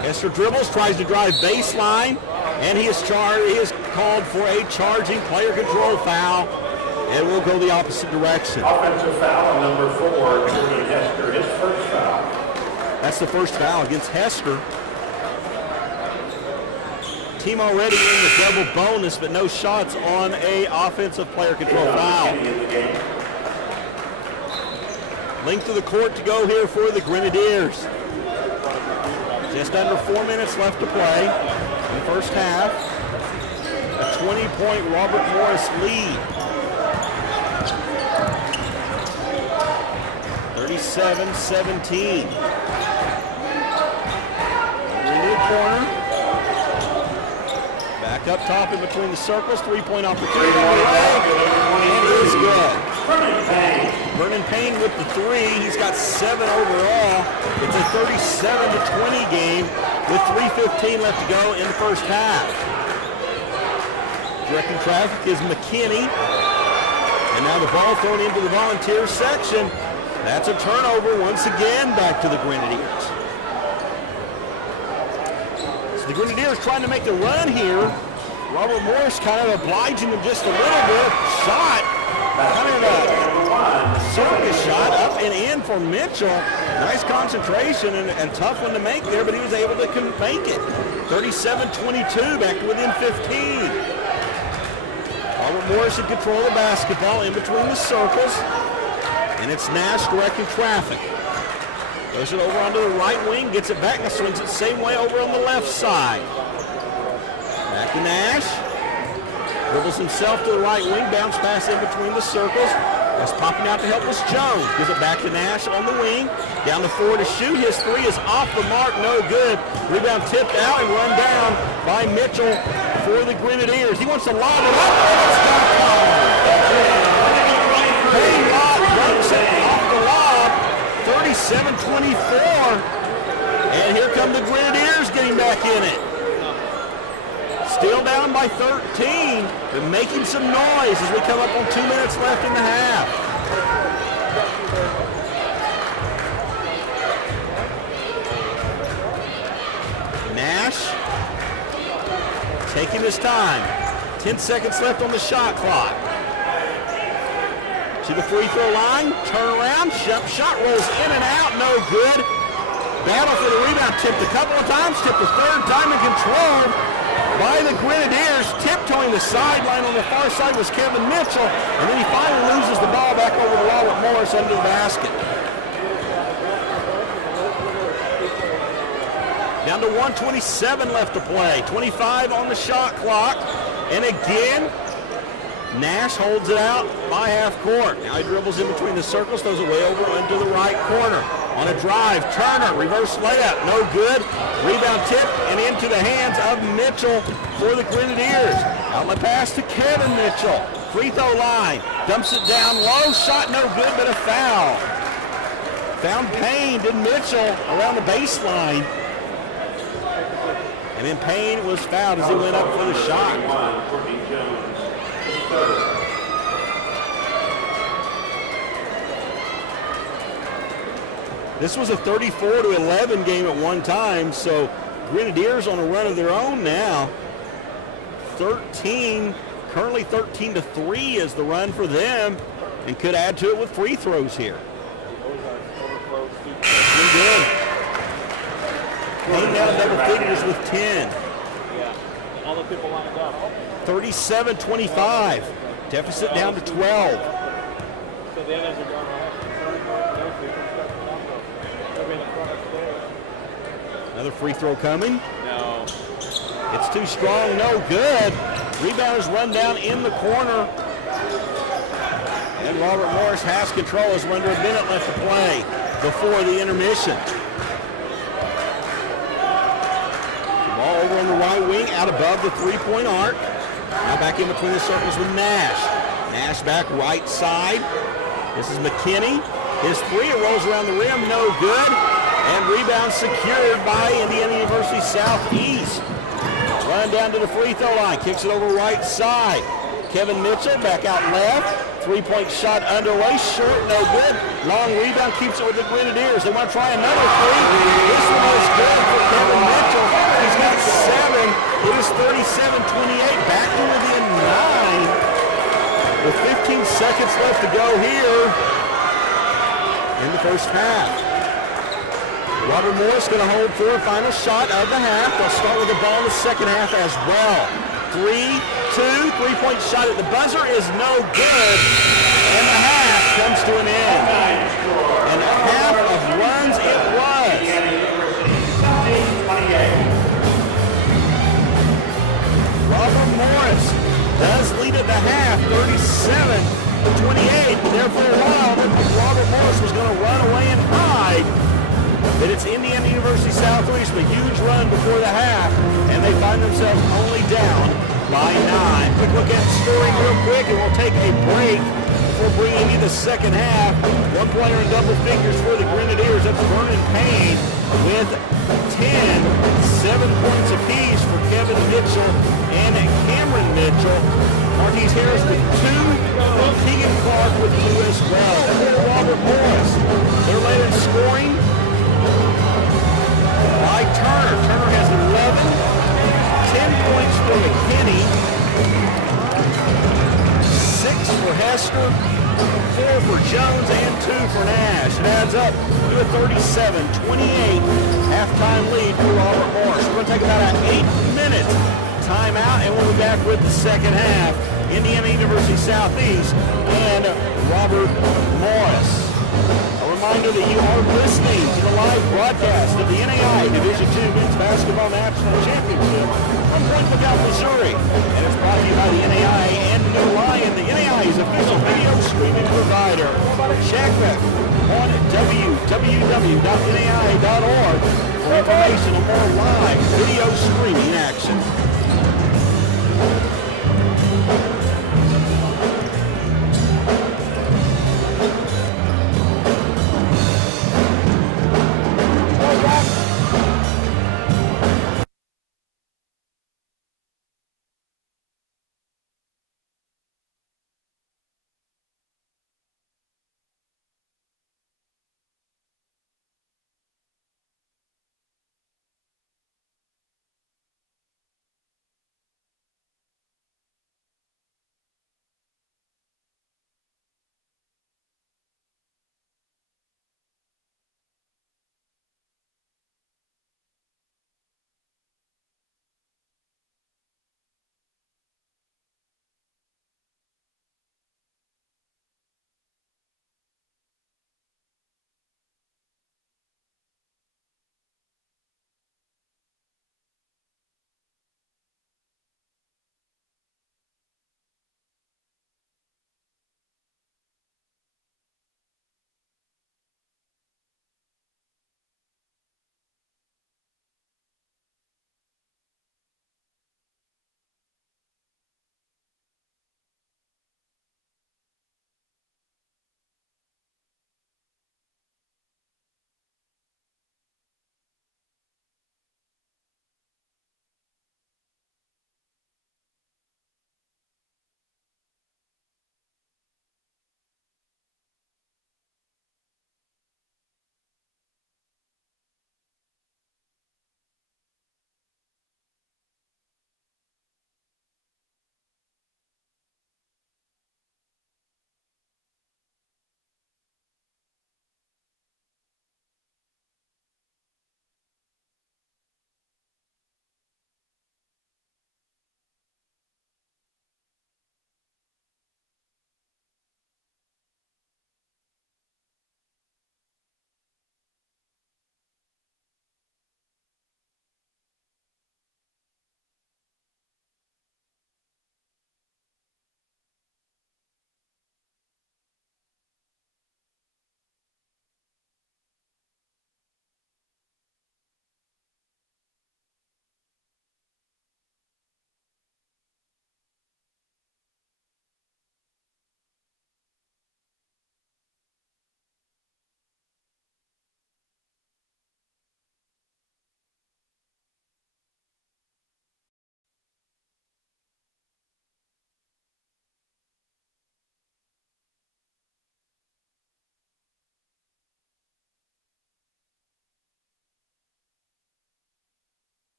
Hester dribbles, tries to drive baseline, and he is called for a charging player control foul, and will go the opposite direction. Offensive foul on number 4, Jordy Hester, his first foul. That's the first foul against Hester. Team already in the double bonus, but no shots on a offensive player control foul. Length of the court to go here for the Grenadiers. Just under 4 minutes left to play in the first half. A 20-point Robert Morris lead. 37-17. In the corner. Back up top in between the circles. Three-point opportunity. And it is good. Vernon Payne with the three. He's got 7 overall. It's a 37-20 game with 3:15 left to go in the first half. Directing traffic is McKinney. And now the ball thrown into the Volunteer section. That's a turnover once again back to the Grenadiers. So the Grenadiers trying to make the run here. Robert Morris kind of obliging them just a little bit. Shot. Kind of a circus shot up and in for Mitchell. Nice concentration and tough one to make there, but he was able to make it. 37-22, back to within 15. Robert Morris in control of the basketball in between the circles. And it's Nash directing traffic. Goes it over onto the right wing, gets it back and swings it same way over on the left side. Back to Nash. Dribbles himself to the right wing, bounce pass in between the circles. That's popping out to help us Jones. Gives it back to Nash on the wing. Down to 4 to shoot. His three is off the mark, no good. Rebound tipped out and run down by Mitchell for the Grenadiers. He wants to lob it up. Payne runs it off the lob. 37-24. And here come the Grenadiers getting back in it. Been making some noise as we come up on 2 minutes left in the half. Nash taking his time. 10 seconds left on the shot clock. To the free throw line, turn around, shot rolls in and out, no good. Battle for the rebound, tipped a couple of times, tipped the third time and controlled by the Grenadiers. Tiptoeing the sideline on the far side was Kevin Mitchell, and then he finally loses the ball back over to Robert Morris under the basket. Down to 1:27 left to play, 25 on the shot clock, and again, Nash holds it out by half court. Now he dribbles in between the circles, throws it way over into the right corner. On a drive, Turner, reverse layup, no good. Rebound tip and into the hands of Mitchell for the Grenadiers. Outlet pass to Kevin Mitchell. Free throw line, dumps it down low, shot no good, but a foul. Found Payne, did Mitchell around the baseline. And then Payne was fouled as he went up for the shot. This was a 34-11 game at one time, so Grenadiers on a run of their own now. 13, currently 13-3 is the run for them, and could add to it with free throws here. Good. Payne down double figures with 10. Yeah, all the people lined up. 37-25. Deficit down to 12. So the others are going Another free throw coming. No. It's too strong, no good. Rebounders run down in the corner. And Robert Morris has control as we're under a minute left to play before the intermission. Ball over on the right wing, out above the three-point arc. Now back in between the circles with Nash. Nash back right side. This is McKinney. His three, it rolls around the rim, no good. And rebound secured by Indiana University Southeast. Run down to the free throw line, kicks it over right side. Kevin Mitchell back out left. Three-point shot underway, short, no good. Long rebound keeps it with the Grenadiers. They want to try another three. This one is good for Kevin Mitchell. He's got 7. It is 37-28, back to within 9. With 15 seconds left to go here in the first half. Robert Morris going to hold for a final shot of the half. They'll start with the ball in the second half as well. 3-2, three-point shot at the buzzer is no good. And the half comes to an end. And a half of runs it was. Robert Morris does lead at the half, 37-28. There for a while, Robert Morris was going to run away and hide. But it's Indiana University Southeast, a huge run before the half, and they find themselves only down by 9. Quick look at the scoring real quick, and we'll take a break before bringing you the second half. One player in double figures for the Grenadiers. That's Vernon Payne with 10, 7 points apiece for Kevin Mitchell and Cameron Mitchell. Marquise Harris with 2, Keegan Clark with 2 as well. And then Robert Morris. Their later scoring by Turner. Turner has 11, 10 points for McKinney, 6 for Hester, 4 for Jones, and 2 for Nash. It adds up to a 37-28 halftime lead for Robert Morris. We're going to take about an 8-minute timeout, and we'll be back with the second half. Indiana University Southeast and Robert Morris. A reminder that you are listening to the live broadcast of the NAIA Division II Men's Basketball National Championship from Point Lookout, Missouri. And it's brought to you by the NAIA and New Lion, the NAIA's official video streaming provider. Check back on www.naia.org for information on more live video streaming action.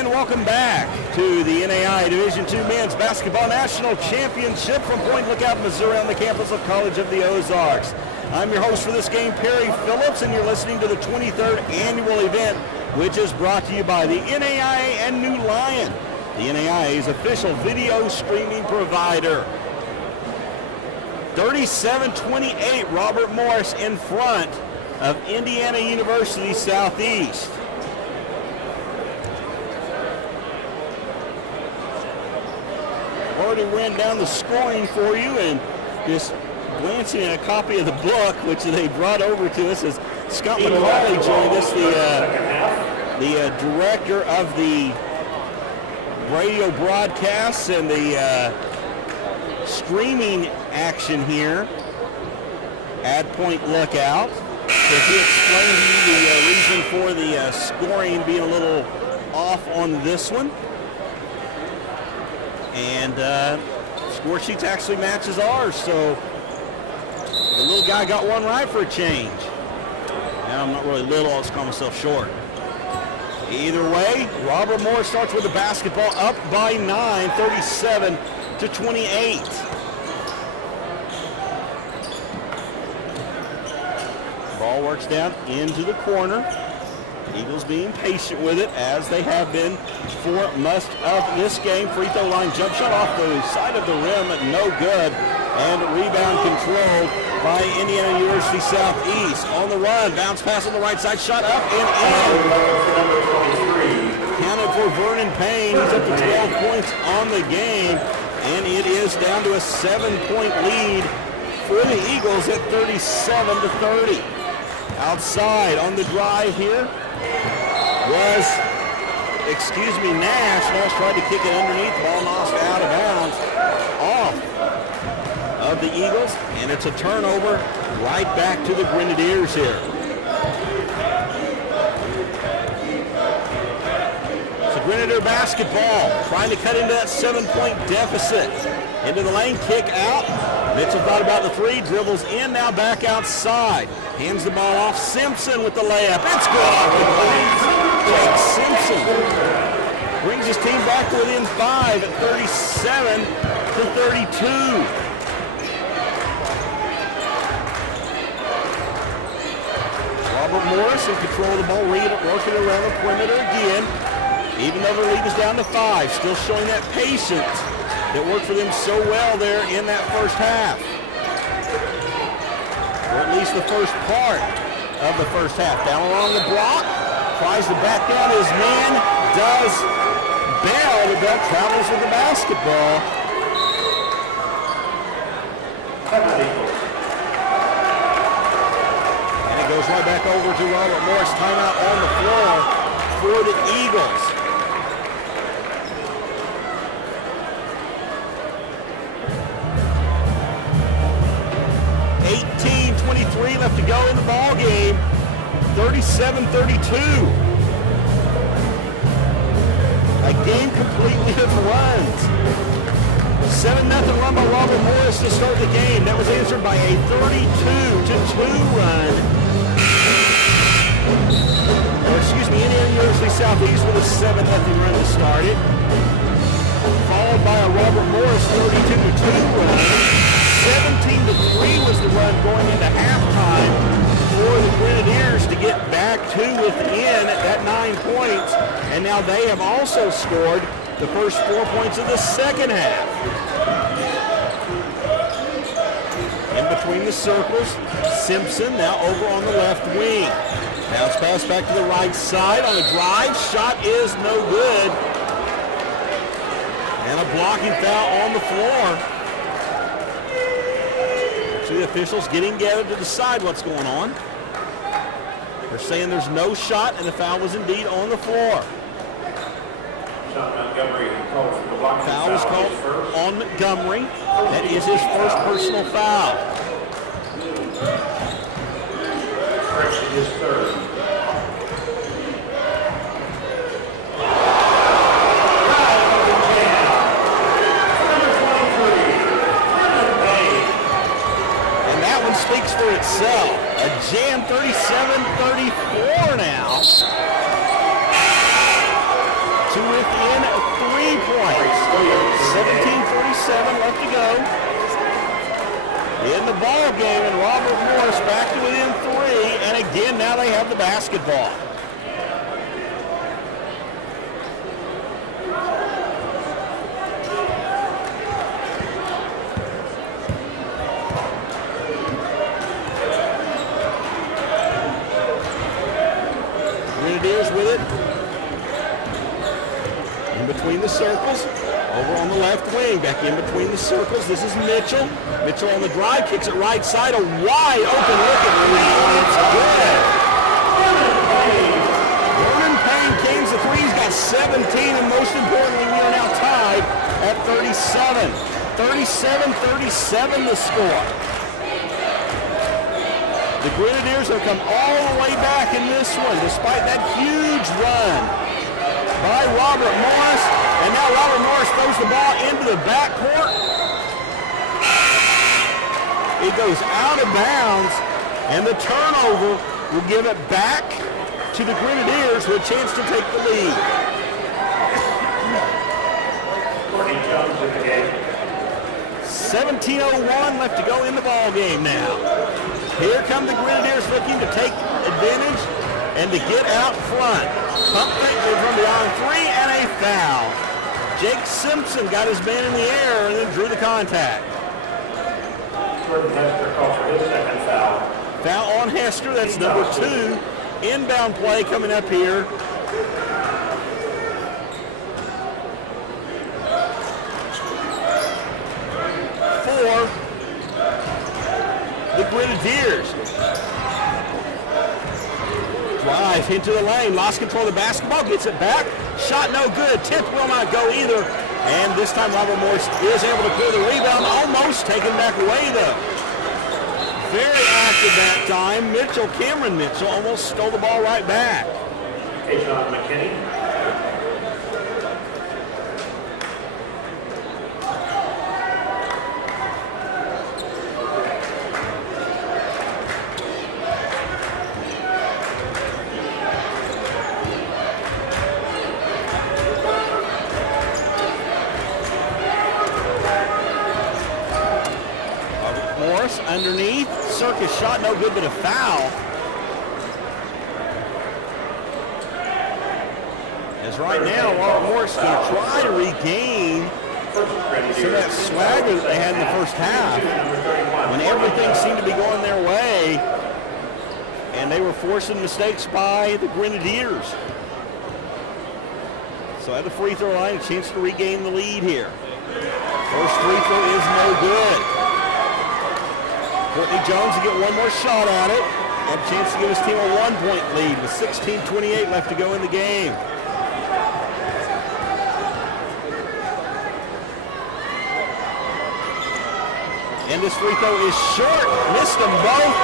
And welcome back to the NAIA Division II Men's Basketball National Championship from Point Lookout, Missouri on the campus of College of the Ozarks. I'm your host for this game, Perry Phillips, and you're listening to the 23rd annual event, which is brought to you by the NAIA and New Lion, the NAIA's official video streaming provider. 37-28, Robert Morris in front of Indiana University Southeast. Already ran down the scoring for you, and just glancing at a copy of the book, which they brought over to us as Scott McCauley joined us, the director of the radio broadcasts and the streaming action here at Point Lookout. As he explained to you the reason for the scoring being a little off on this one. And score sheets actually matches ours, so the little guy got one right for a change. Now I'm not really little, I'll just call myself short. Either way, Robert Moore starts with the basketball up by 9, 37-28. Ball works down into the corner. Eagles being patient with it, as they have been for most of this game. Free throw line jump shot off the side of the rim, no good. And rebound controlled by Indiana University Southeast. On the run, bounce pass on the right side, shot up and in. Counted for Vernon Payne. He's up to 12 points on the game, and it is down to a 7-point lead for the Eagles at 37-30. Outside on the drive here was, Nash. Nash tried to kick it underneath, ball knocked out of bounds off of the Eagles, and it's a turnover right back to the Grenadiers here. So Grenadier basketball trying to cut into that 7-point deficit. Into the lane, kick out. Mitchell thought about the three, dribbles in, now back outside. Hands the ball off. Simpson with the layup. It's good off the glass. Jake Simpson brings his team back within 5 at 37-32. Robert Morris in control of the ball, working around the perimeter again. Even though the lead is down to 5, still showing that patience that worked for them so well there in that first half. Or at least the first part of the first half. Down along the block, tries to back down his man, does Bell. The Bell travels with the basketball. And it goes right back over to Robert Morris. Timeout on the floor for the Eagles. Left to go in the ball game. 37-32. A game completely of runs. 7-0 run by Robert Morris to start the game. That was answered by a 32-2 run. Indiana University Southeast with a 7-0 run to start it. Followed by a Robert Morris 32-2 run. 17-3 was the run going into halftime for the Grenadiers to get back to within that 9 points. And now they have also scored the first 4 points of the second half. In between the circles, Simpson now over on the left wing. Bounce pass back to the right side on the drive. Shot is no good. And a blocking foul on the floor. The officials getting together to decide what's going on. They're saying there's no shot, and the foul was indeed on the floor. Foul was called on Montgomery. That is his first personal foul. His third. Speaks for itself. A jam 37-34 now. To within 3 points. 17:47 left to go in the ball game, and Robert Morris back to within 3, and again now they have the basketball. Grenadiers with it. In between the circles. Over on the left wing, back in between the circles. This is Mitchell. Mitchell on the drive, kicks it right side. A wide open look at three. It's good. Vernon Payne gains the three. He's got 17, and most importantly, we are now tied at 37. 37-37 the score. The Grenadiers have come all the way back in this one, despite that huge run by Robert Morris. And now Robert Morris throws the ball into the backcourt. It goes out of bounds, and the turnover will give it back to the Grenadiers with a chance to take the lead. Courtney Jones in the game. 17:01 left to go in the ball game now. Here come the Grenadiers looking to take advantage and to get out front. Pump fake from beyond 3 and a foul. Jake Simpson got his man in the air and then drew the contact. Jordan Hester called for his second foul. Foul on Hester, that's number 2. Inbound play coming up here. For the Grenadiers. Drive into the lane, lost control of the basketball, gets it back. Shot no good, tip will not go either. And this time Robert Morris is able to clear the rebound, almost taken back away though. Very active that time. Mitchell, Cameron Mitchell, almost stole the ball right back. John McKinney. Underneath, Circus shot no good, but a foul. As right now, Robert Morris is going to try to regain some of that swagger that they had in the first half when everything seemed to be going their way and they were forcing mistakes by the Grenadiers. So at the free throw line, a chance to regain the lead here. First free throw is no good. Courtney Jones to get one more shot at it. Had a chance to give his team a 1-point lead with 16:28 left to go in the game. And this free throw is short. Missed them both.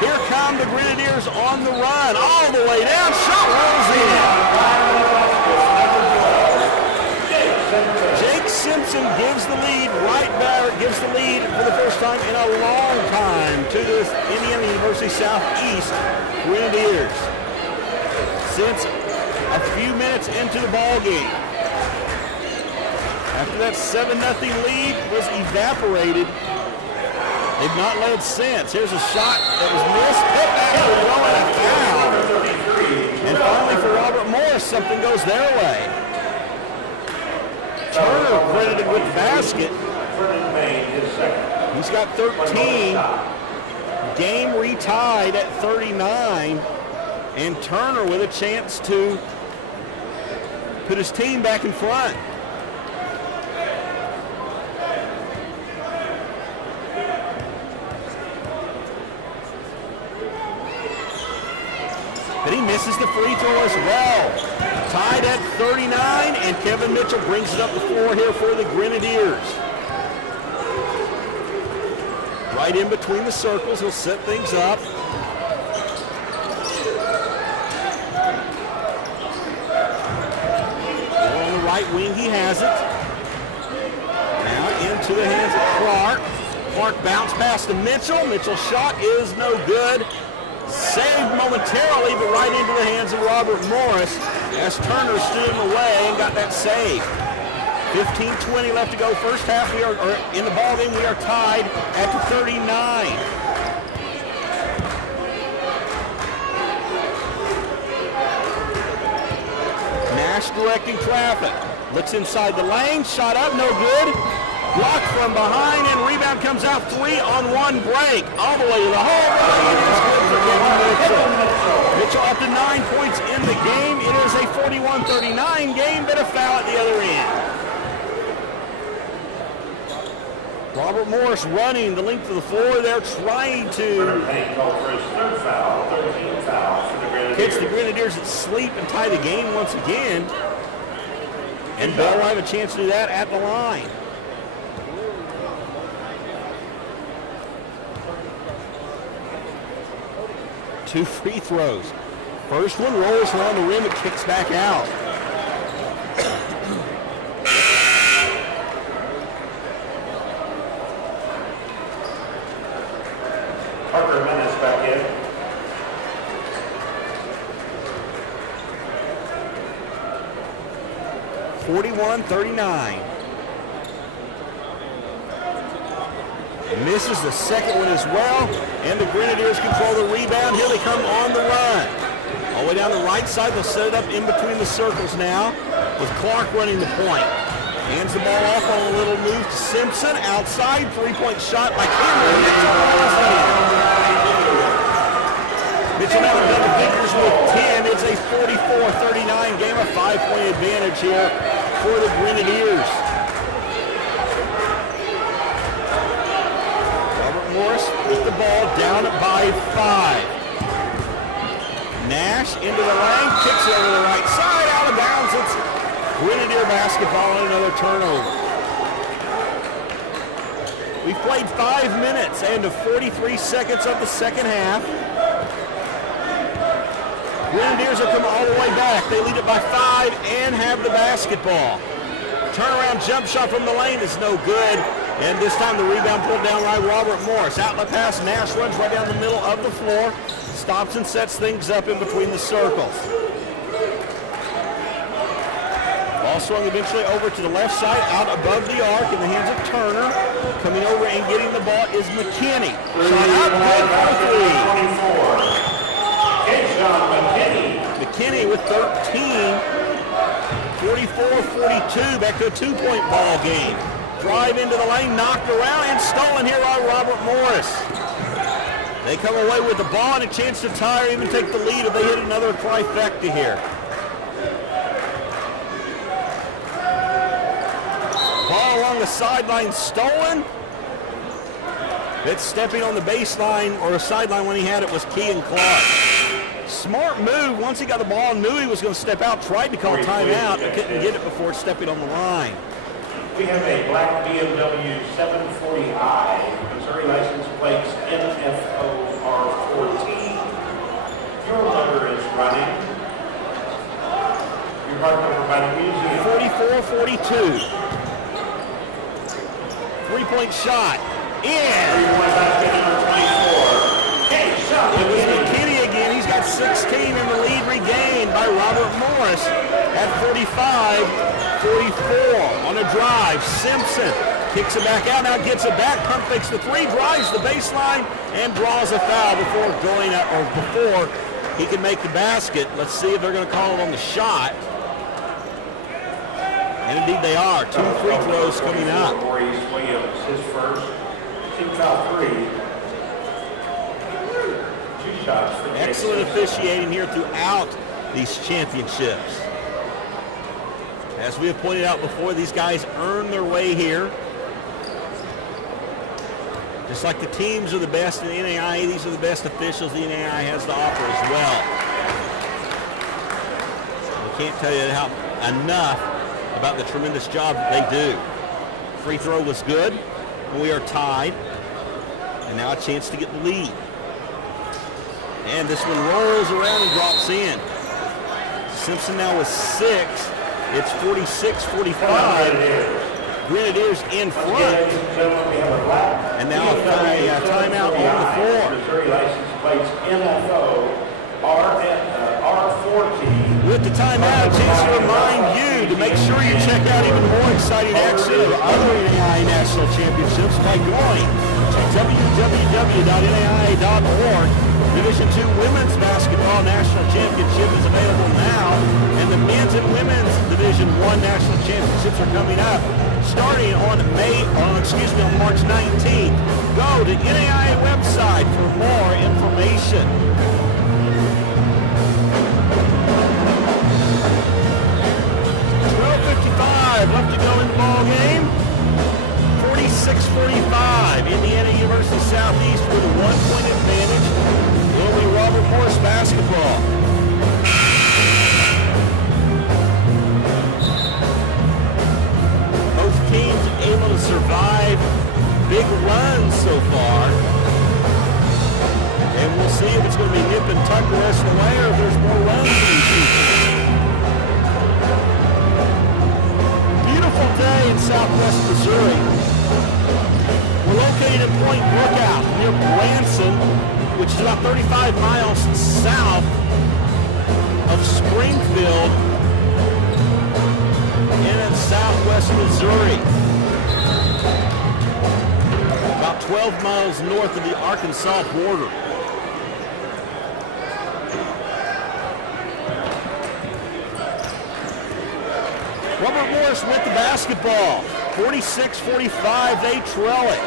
Here come the Grenadiers on the run. All the way down. Shot rolls in. Jake Simpson gives the lead right back, gives the lead for the first time in a long time to the Indiana University Southeast Grenadiers. Since a few minutes into the ball game. After that 7-0 lead was evaporated, they've not led since. Here's a shot that was missed. Hit back and a foul. And finally for Robert Morris, something goes their way. Turner credited with the basket. He's got 13. Game retied at 39. And Turner with a chance to put his team back in front. But he misses the free throw as well. Tied at 39, and Kevin Mitchell brings it up the floor here for the Grenadiers. Right in between the circles, he'll set things up. On the right wing, he has it. Now into the hands of Clark. Clark bounce pass to Mitchell. Mitchell's shot is no good. Saved momentarily, but right into the hands of Robert Morris. as Turner stood in the way and got that save. 15-20 left to go. First half, we are in the ball game. We are tied at the 39. Nash directing traffic. Looks inside the lane. Shot up, no good. Blocked from behind, and rebound comes out 3-on-1 break. All the way to the hole. It is good for Kevin Mitchell. Mitchell up to 9 points in the game. It is a 41-39 game, but a foul at the other end. Robert Morris running the length of the floor. They're trying to catch the Grenadiers at sleep and tie the game once again. And Bell will have a chance to do that at the line. Two free throws. First one rolls around the rim, it kicks back out. Parker Menace back in. (41-39). Misses the second one as well, and the Grenadiers control the rebound. Here they come on the run. All the way down the right side, they'll set it up in between the circles now, with Clark running the point. Hands the ball off on a little move to Simpson. Outside, three-point shot by Cameron Mitchell. Mitchell now with the Vickers with 10. It's a 44-39 game, a 5-point advantage here for the Grenadiers. Robert Morris with the ball down by 5. Nash into the lane, kicks it over the right side, out of bounds. It's Grenadier basketball and another turnover. We've played 5 minutes and 43 seconds of the second half. Grenadiers are coming all the way back. They lead it by 5 and have the basketball. Turnaround jump shot from the lane is no good. And this time the rebound pulled down by Robert Morris. Outlet pass, Nash runs right down the middle of the floor. Stops and sets things up in between the circles. Ball swung eventually over to the left side, out above the arc in the hands of Turner. Coming over and getting the ball is McKinney. Shot out, good for 3. McKinney with 13. 44-42, back to a 2-point ball game. Drive into the lane, knocked around, and stolen here by Robert Morris. They come away with the ball and a chance to tie or even take the lead if they hit another trifecta here. Ball along the sideline stolen. It's stepping on the baseline or a sideline when he had it was Kean Clark. Smart move. Once he got the ball, knew he was going to step out, tried to call timeout, but couldn't get it before stepping on the line. We have a black BMW 740i, Missouri license plates NFOR14. Your number is running. Your part number by the museum. 44-42. 3-point shot. In. 3-point basket number 24. Okay, shot. It was McKinney again. He's got 16 in the lead regained by Robert Morris at 45-44 on a drive. Simpson kicks it back out, now gets it back, pump fakes the 3, drives the baseline, and draws a foul before he can make the basket. Let's see if they're going to call it on the shot. And indeed they are. 2 free throws coming up. Maurice Williams, his first. Team foul 3. 2 shots for Excellent officiating here throughout these championships. As we have pointed out before, these guys earn their way here. Just like the teams are the best in the NAIA, these are the best officials the NAIA has to offer as well. We can't tell you enough about the tremendous job that they do. Free throw was good. We are tied. And now a chance to get the lead. And this one rolls around and drops in. Simpson now with 6. It's 46-45. Grenadiers in front. And now a timeout on the floor. Missouri license plates NFO R14. With the timeout, a chance to remind you to make sure you check out even more exciting action of other NAIA National Championships by going to www.naia.org. Division II Women's Basketball National Championship is available now, and the men's and women's Division I National Championships are coming up starting on March 19th. Go to NAIA website for more information. 12:55 left to go in the ball game. 46-45. Indiana University Southeast with a 1-point advantage. Will be Robert Morris basketball. Both teams able to survive big runs so far. And we'll see if it's going to be nip and tuck the rest of the way or if there's more runs to be seen. Beautiful day in southwest Missouri. We're located at Point Lookout near Branson, which is about 35 miles south of Springfield in southwest Missouri. About 12 miles north of the Arkansas border. Robert Morris with the basketball. 46-45, they trail it.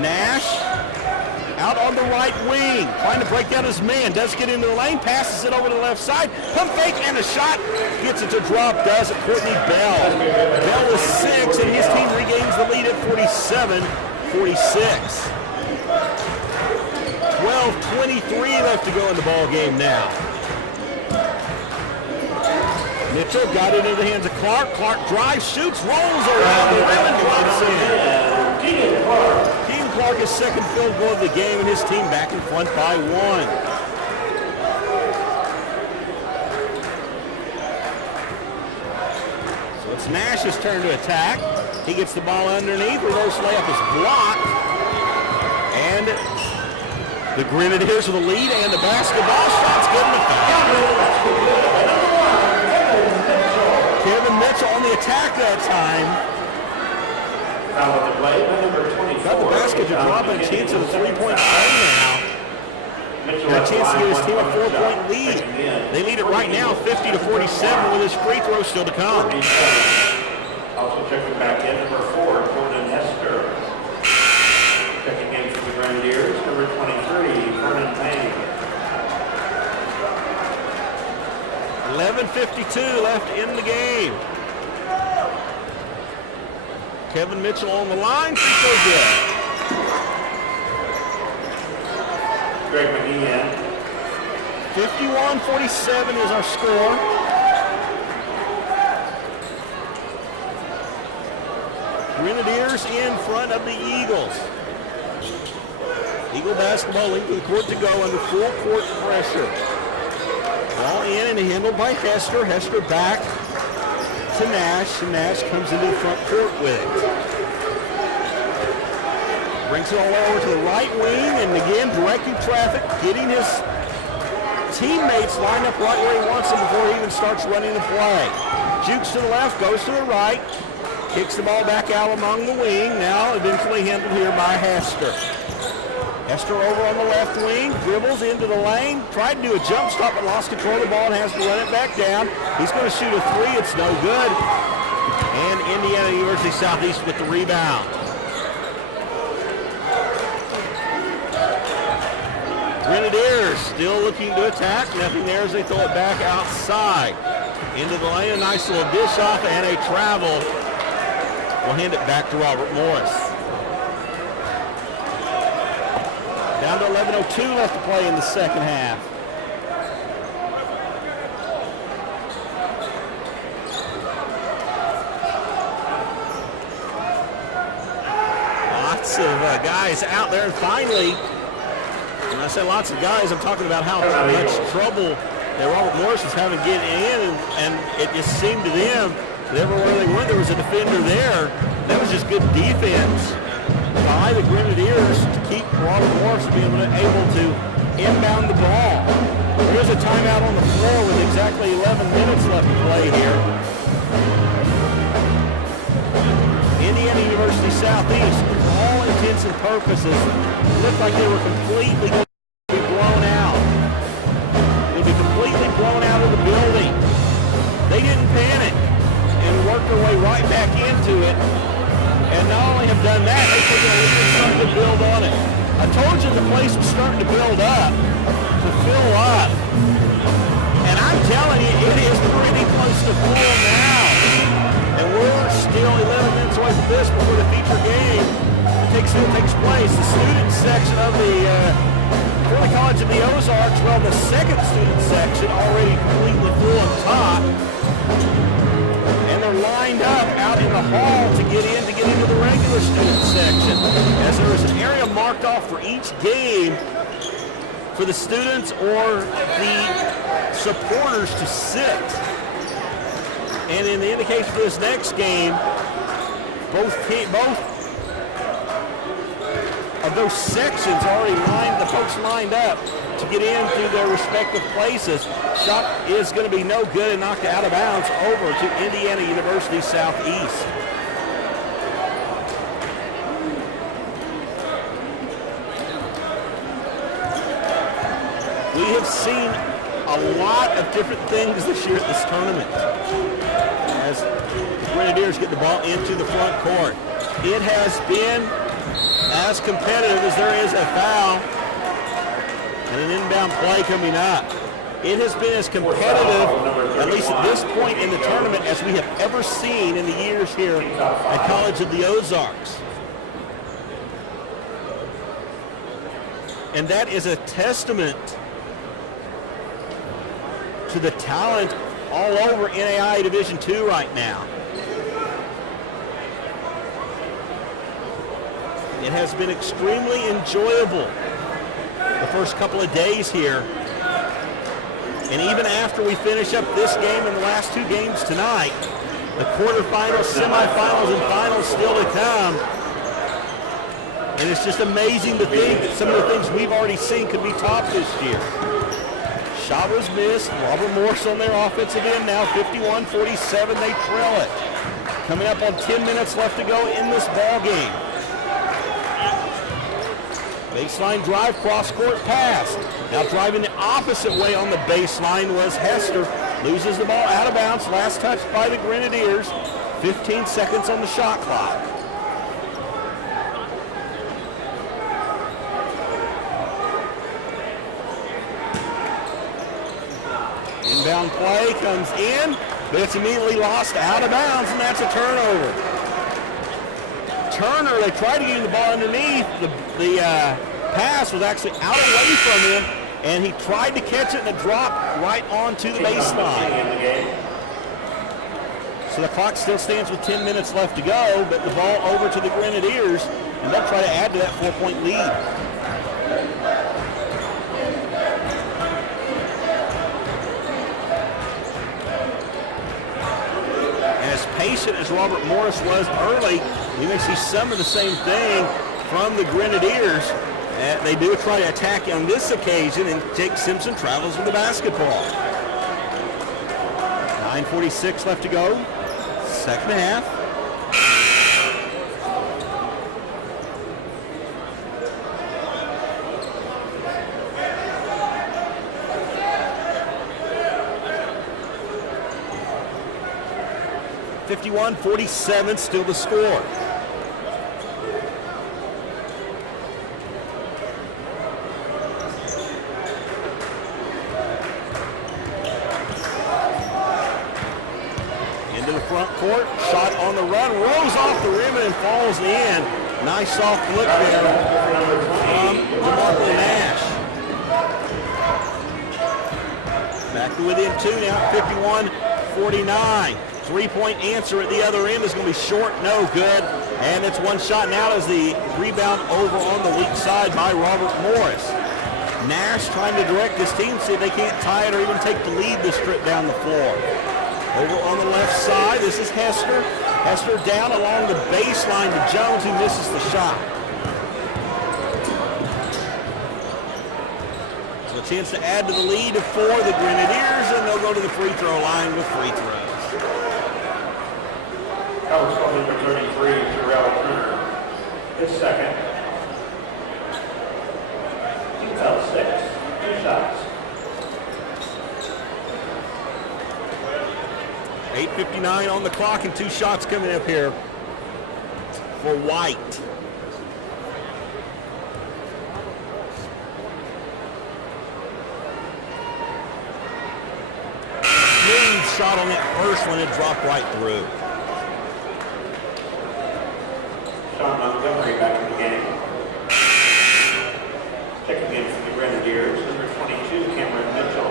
Nash out on the right wing, trying to break down his man. Does get into the lane, passes it over to the left side. Pump fake and a shot. Gets it to drop, does it. Courtney Bell. Bell is 6, and his team regains the lead at 47-46. 12:23 left to go in the ball game now. Mitchell got it into the hands of Clark. Clark drives, shoots, rolls around the rim and drops in. Keaton Clark is second field goal of the game, and his team back in front by 1. So it's Nash's turn to attack. He gets the ball underneath. Reverse layup is blocked. And the Grenadiers with the lead and the basketball shot's good enough. Kevin Mitchell on the attack that time. Got the basket to drop and a chance of a 3-point play now. Got a chance to get his team a 4-point lead. They lead it right now 50-47 with his free throw still to come. Also checking back in, number 4, Jordan Hester. Checking in for the Grenadiers, number 23, Vernon Payne. 11:52 left in the game. Kevin Mitchell on the line, free throw good. Greg McGee in. 51-47 is our score. Grenadiers in front of the Eagles. Eagle basketball into the court to go under full court pressure. Ball in and handled by Hester. Hester back to Nash. And Nash comes into the front court with it. Brings it all over to the right wing and again directing traffic, getting his teammates lined up right where he wants them before he even starts running the play. Jukes to the left, goes to the right, kicks the ball back out along the wing. Now eventually handled here by Hester. Hester over on the left wing, dribbles into the lane, tried to do a jump stop but lost control of the ball and has to run it back down. He's going to shoot a 3, it's no good. And Indiana University Southeast with the rebound. Grenadiers still looking to attack, nothing there as they throw it back outside. Into the lane, a nice little dish off and a travel. We'll hand it back to Robert Morris. Down to 11:02 left to play in the second half. Lots of guys out there, and finally, when I say lots of guys, I'm talking about how much trouble that Robert Morris was having getting in, and it just seemed to them that everywhere they went, there was a defender there. That was just good defense by the Grenadiers to keep Robert Morris being able to inbound the ball. There's a timeout on the floor with exactly 11 minutes left to play here. Indiana University Southeast, for all intents and purposes, looked like they were completely going to be blown out. They'd be completely blown out of the building. They didn't panic and worked their way right back into it. And not only have done that, they took a lead and started to build on it. I told you the place was starting to build up, to fill up. And I'm telling you, it is pretty close to full now. And we're still 11 minutes away from this before the feature game takes place. The student section of the College of the Ozarks, well, the second student section already completely full up top. And they're lined up out in the hall to get into the regular student section. As there is an area marked off for each game for the students or the supporters to sit. And in the indication for this next game, both of those sections already lined, the folks lined up to get into their respective places. Shot is going to be no good and knocked out of bounds over to Indiana University Southeast. We have seen a lot of different things this year at this tournament as the Grenadiers get the ball into the front court. It has been as competitive as there is a foul and an inbound play coming up. It has been as competitive, at least at this point in the tournament, as we have ever seen in the years here at College of the Ozarks. And that is a testament to the talent all over NAIA Division II right now. It has been extremely enjoyable the first couple of days here. And even after we finish up this game and the last two games tonight, the quarterfinals, semifinals, and finals still to come. And it's just amazing to think that some of the things we've already seen could be topped this year. Shot was missed. Robert Morse on their offensive end now, 51-47. They trail it. Coming up on 10 minutes left to go in this ball game. Baseline drive, cross-court pass. Now driving the opposite way on the baseline was Hester. Loses the ball out of bounds. Last touch by the Grenadiers. 15 seconds on the shot clock. Inbound play comes in, but it's immediately lost out of bounds, and that's a turnover. Turner, they tried to get the ball underneath. The pass was actually out away from him, and he tried to catch it, and it dropped right onto the baseline. So the clock still stands with 10 minutes left to go, but the ball over to the Grenadiers, and they'll try to add to that 4-point lead. As patient as Robert Morris was early, you may see some of the same thing from the Grenadiers. They do try to attack on this occasion, and Jake Simpson travels with the basketball. 9:46 left to go, second half. (51-47) still the score. Into the front court, shot on the run, rolls off the rim and falls in. Nice soft look there from DeMarco Nash. Back to within two now, 51-49. Three-point answer at the other end is going to be short, no good. And it's one shot now as the rebound over on the weak side by Robert Morris. Nash trying to direct his team, see if they can't tie it or even take the lead this trip down the floor. Over on the left side, this is Hester. Hester down along the baseline to Jones, who misses the shot. So chance to add to the lead for the Grenadiers, and they'll go to the free throw line with free throws. That was from number 33, Terrell Turner. His second. He fell 6. 2 shots. 8:59 on the clock and 2 shots coming up here for White. Smooth shot on that first one, it dropped right through. Sean Montgomery back in the game. Checking in for the Grenadiers, number 22, Cameron Mitchell.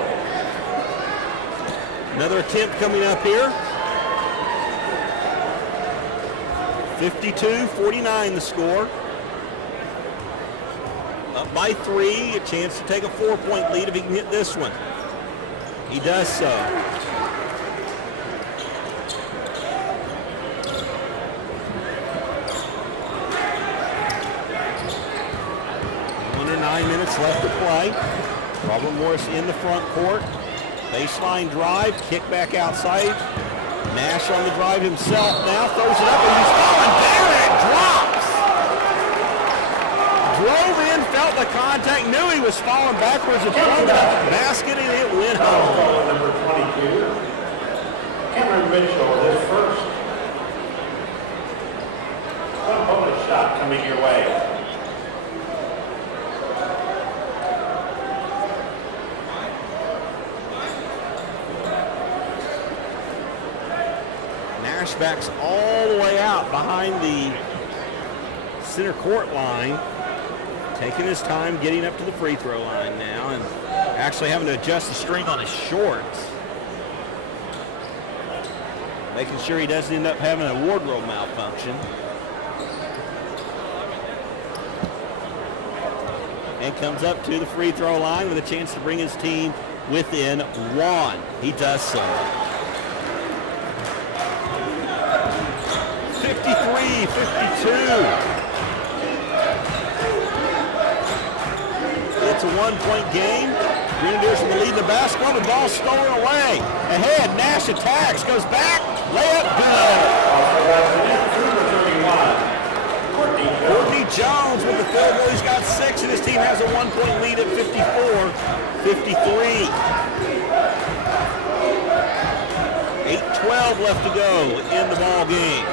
Another attempt coming up here. 52-49 the score. Up by 3, a chance to take a 4-point lead if he can hit this one. He does so. Under 9 minutes left to play. Robert Morris in the front court. Baseline drive, kick back outside. Nash on the drive himself now, throws it up, and he's falling down, and it drops. Drove in, felt the contact, knew he was falling backwards and threw the basket, and it went home. Number 22, Cameron Mitchell, his first one-bonus shot coming your way. Nash backs all the way out behind the center court line, taking his time getting up to the free throw line now, and actually having to adjust the string on his shorts, making sure he doesn't end up having a wardrobe malfunction. And comes up to the free throw line with a chance to bring his team within 1. He does so. 53-52. It's a 1-point game. Grenadiers in the lead in the basketball. The ball stolen away. Ahead, Nash attacks, goes back, layup good. Courtney Jones with the field goal. He's got 6, and his team has a 1-point lead at 54-53. 8:12 left to go in the ball game.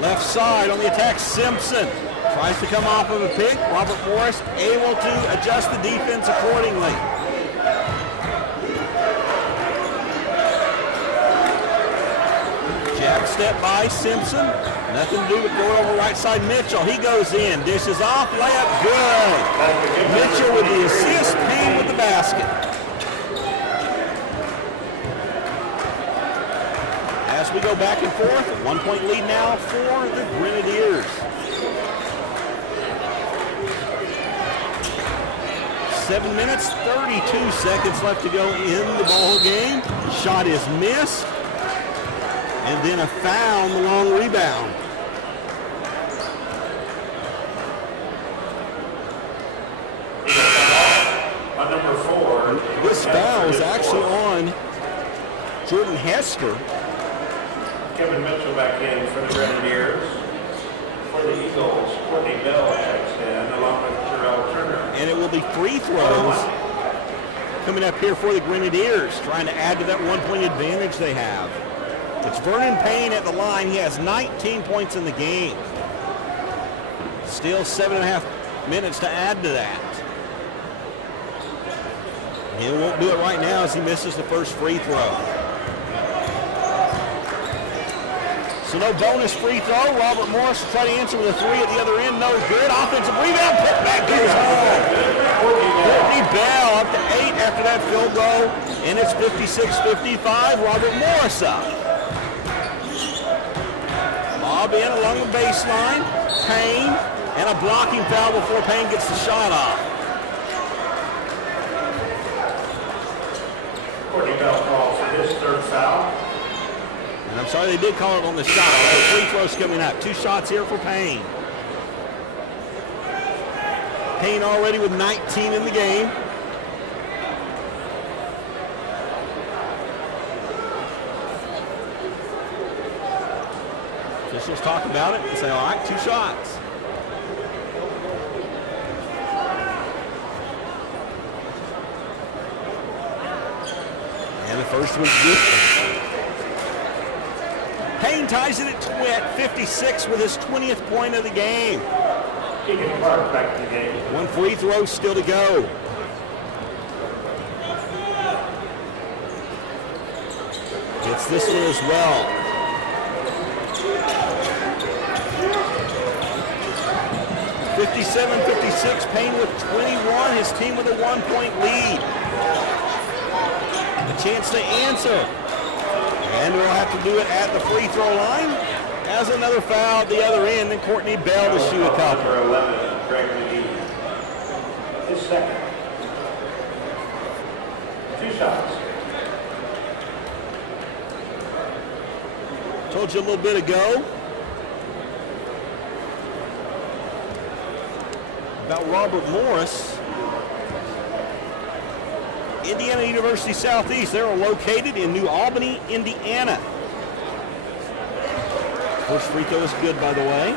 Left side on the attack, Simpson tries to come off of a pick. Robert Morris able to adjust the defense accordingly. Jab step by Simpson. Nothing to do with going over right side Mitchell. He goes in, dishes off, layup good. Mitchell with the assist, Payne with the basket. As we go back and forth, a 1-point lead now for the Grenadiers. 7 minutes, 32 seconds left to go in the ball game. Shot is missed. And then a foul on the long rebound. On number 4. This foul is actually on Jordan Hester. Kevin Mitchell back in for the Grenadiers. For the Eagles, Courtney Bell checks in along with Terrell Turner. And it will be free throws coming up here for the Grenadiers, trying to add to that 1-point advantage they have. It's Vernon Payne at the line. He has 19 points in the game. Still 7.5 minutes to add to that. He won't do it right now as he misses the first free throw. So no bonus free throw. Robert Morris will try to answer with a 3 at the other end. No good. Offensive rebound. Put back goes home. Courtney Bell up to 8 after that field goal. And it's 56-55. Robert Morris up. Lob in along the baseline. Payne. And a blocking foul before Payne gets the shot off. Courtney Bell calls for his 3rd foul. And I'm sorry they did call it on the shot. The free throw's coming up. 2 shots here for Payne. Payne already with 19 in the game. Officials talk about it and say, all right, 2 shots. And the first one's good. Payne ties it at 56 with his 20th point of the game. Back to the game. 1 free throw still to go. Gets this one as well. (57-56), Payne with 21, his team with a 1-point lead. A chance to answer. And we'll have to do it at the free throw line. As another foul at the other end, and Courtney Bell to shoot a couple. Number 11, Greg McGee. His second. 2 shots. Told you a little bit ago about Robert Morris. Indiana University Southeast, they're located in New Albany, Indiana. First free throw is good, by the way.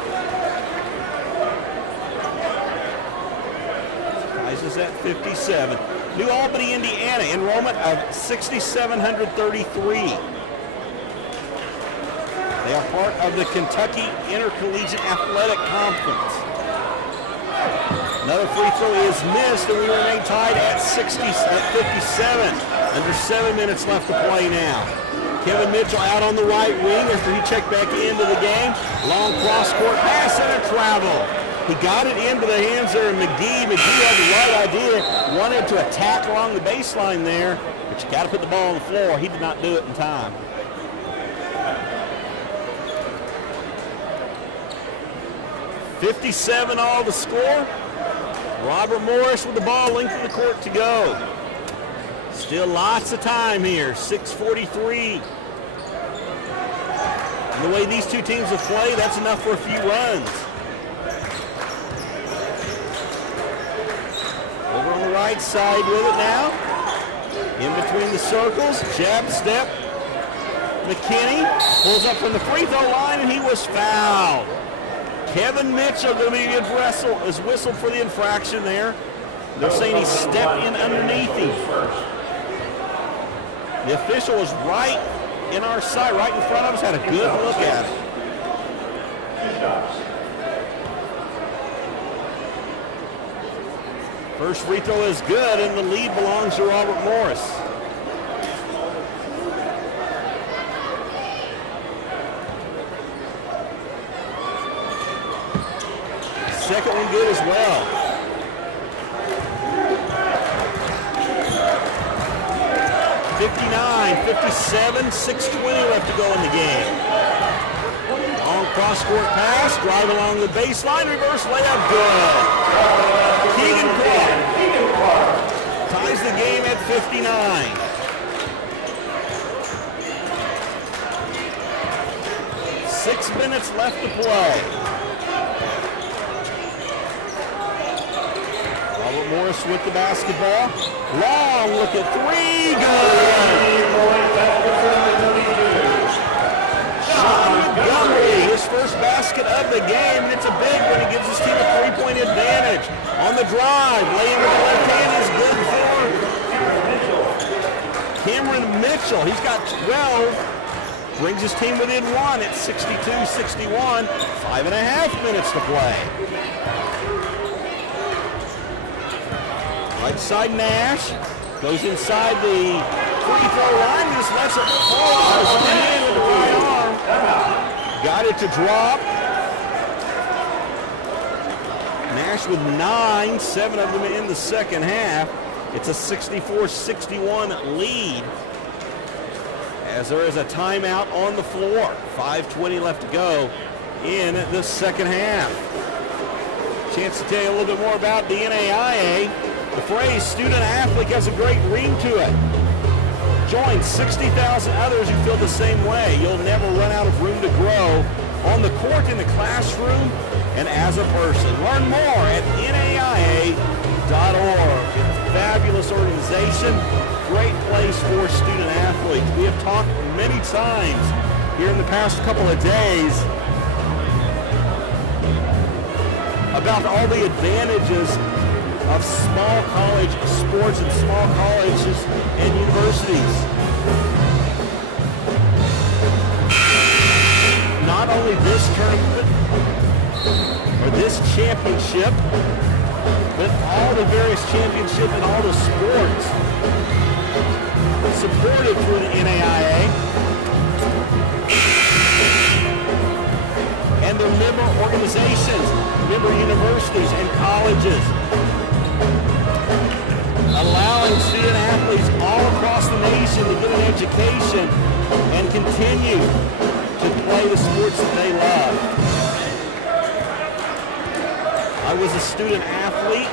Ties us at 57. New Albany, Indiana, enrollment of 6,733. They are part of the Kentucky Intercollegiate Athletic Conference. Another free throw is missed, and we remain tied at 57. Under 7 minutes left to play now. Kevin Mitchell out on the right wing after he checked back into the game. Long cross-court pass and a travel. He got it into the hands there of McGee. McGee had the right idea, wanted to attack along the baseline there, but you got to put the ball on the floor. He did not do it in time. .57 all the score. Robert Morris with the ball, length of the court to go. Still lots of time here, 6:43. And the way these two teams have played, that's enough for a few runs. Over on the right side with it now. In between the circles, jab step. McKinney pulls up from the free throw line, and he was fouled. Kevin Mitchell going to be is whistled for the infraction there. They're saying he stepped in underneath him. The official was right in our sight, right in front of us, had a good look at it. 2 shots. First free throw is good, and the lead belongs to Robert Morris. Second one good as well. .57, 6:20 left to go in the game. Long cross-court pass, drive along the baseline, reverse layup, good. Keegan Clark ties the game at 59. Six minutes left to play. Robert Morris with the basketball. Long look at 3, good. Sean Montgomery, his first basket of the game, and it's a big one. He gives his team a 3-point advantage. On the drive, laying with the left hand is good for Cameron Mitchell. He's got 12, brings his team within 1 at 62-61. 5.5 minutes to play. Right side Nash goes inside the free throw line, just lets it fall. Spin in with the right arm. Got it to drop. Nash with 9, 7 of them in the second half. It's a 64-61 lead as there is a timeout on the floor. 5:20 left to go in the second half. Chance to tell you a little bit more about the NAIA. The phrase student athlete has a great ring to it. Join 60,000 others who feel the same way. You'll never run out of room to grow on the court, in the classroom, and as a person. Learn more at NAIA.org. Fabulous organization, great place for student athletes. We have talked many times here in the past couple of days about all the advantages of small college sports and small colleges and universities. Not only this tournament or this championship, but all the various championships and all the sports supported through the NAIA and their member organizations, member universities and colleges, allowing student athletes all across the nation to get an education and continue to play the sports that they love. I was a student athlete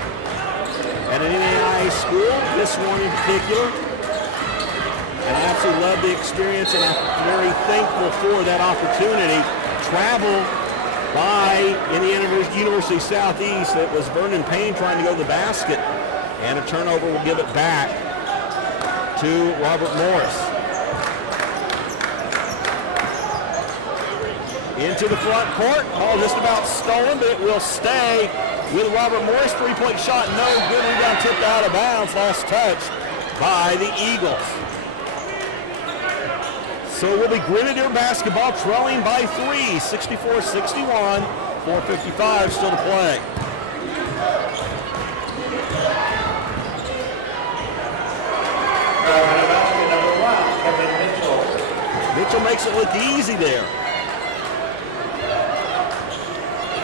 at an NAIA school, this one in particular, and I absolutely loved the experience, and I'm very thankful for that opportunity. Travel by Indiana University Southeast. It was Vernon Payne trying to go to the basket, and a turnover will give it back to Robert Morris. Into the front court, ball just about stolen, but it will stay with Robert Morris. Three-point shot, no good. Rebound tipped out of bounds. Last touch by the Eagles. So it will be Grenadier basketball trailing by 3, 64-61, 4:55 still to play. Mitchell makes it look easy there.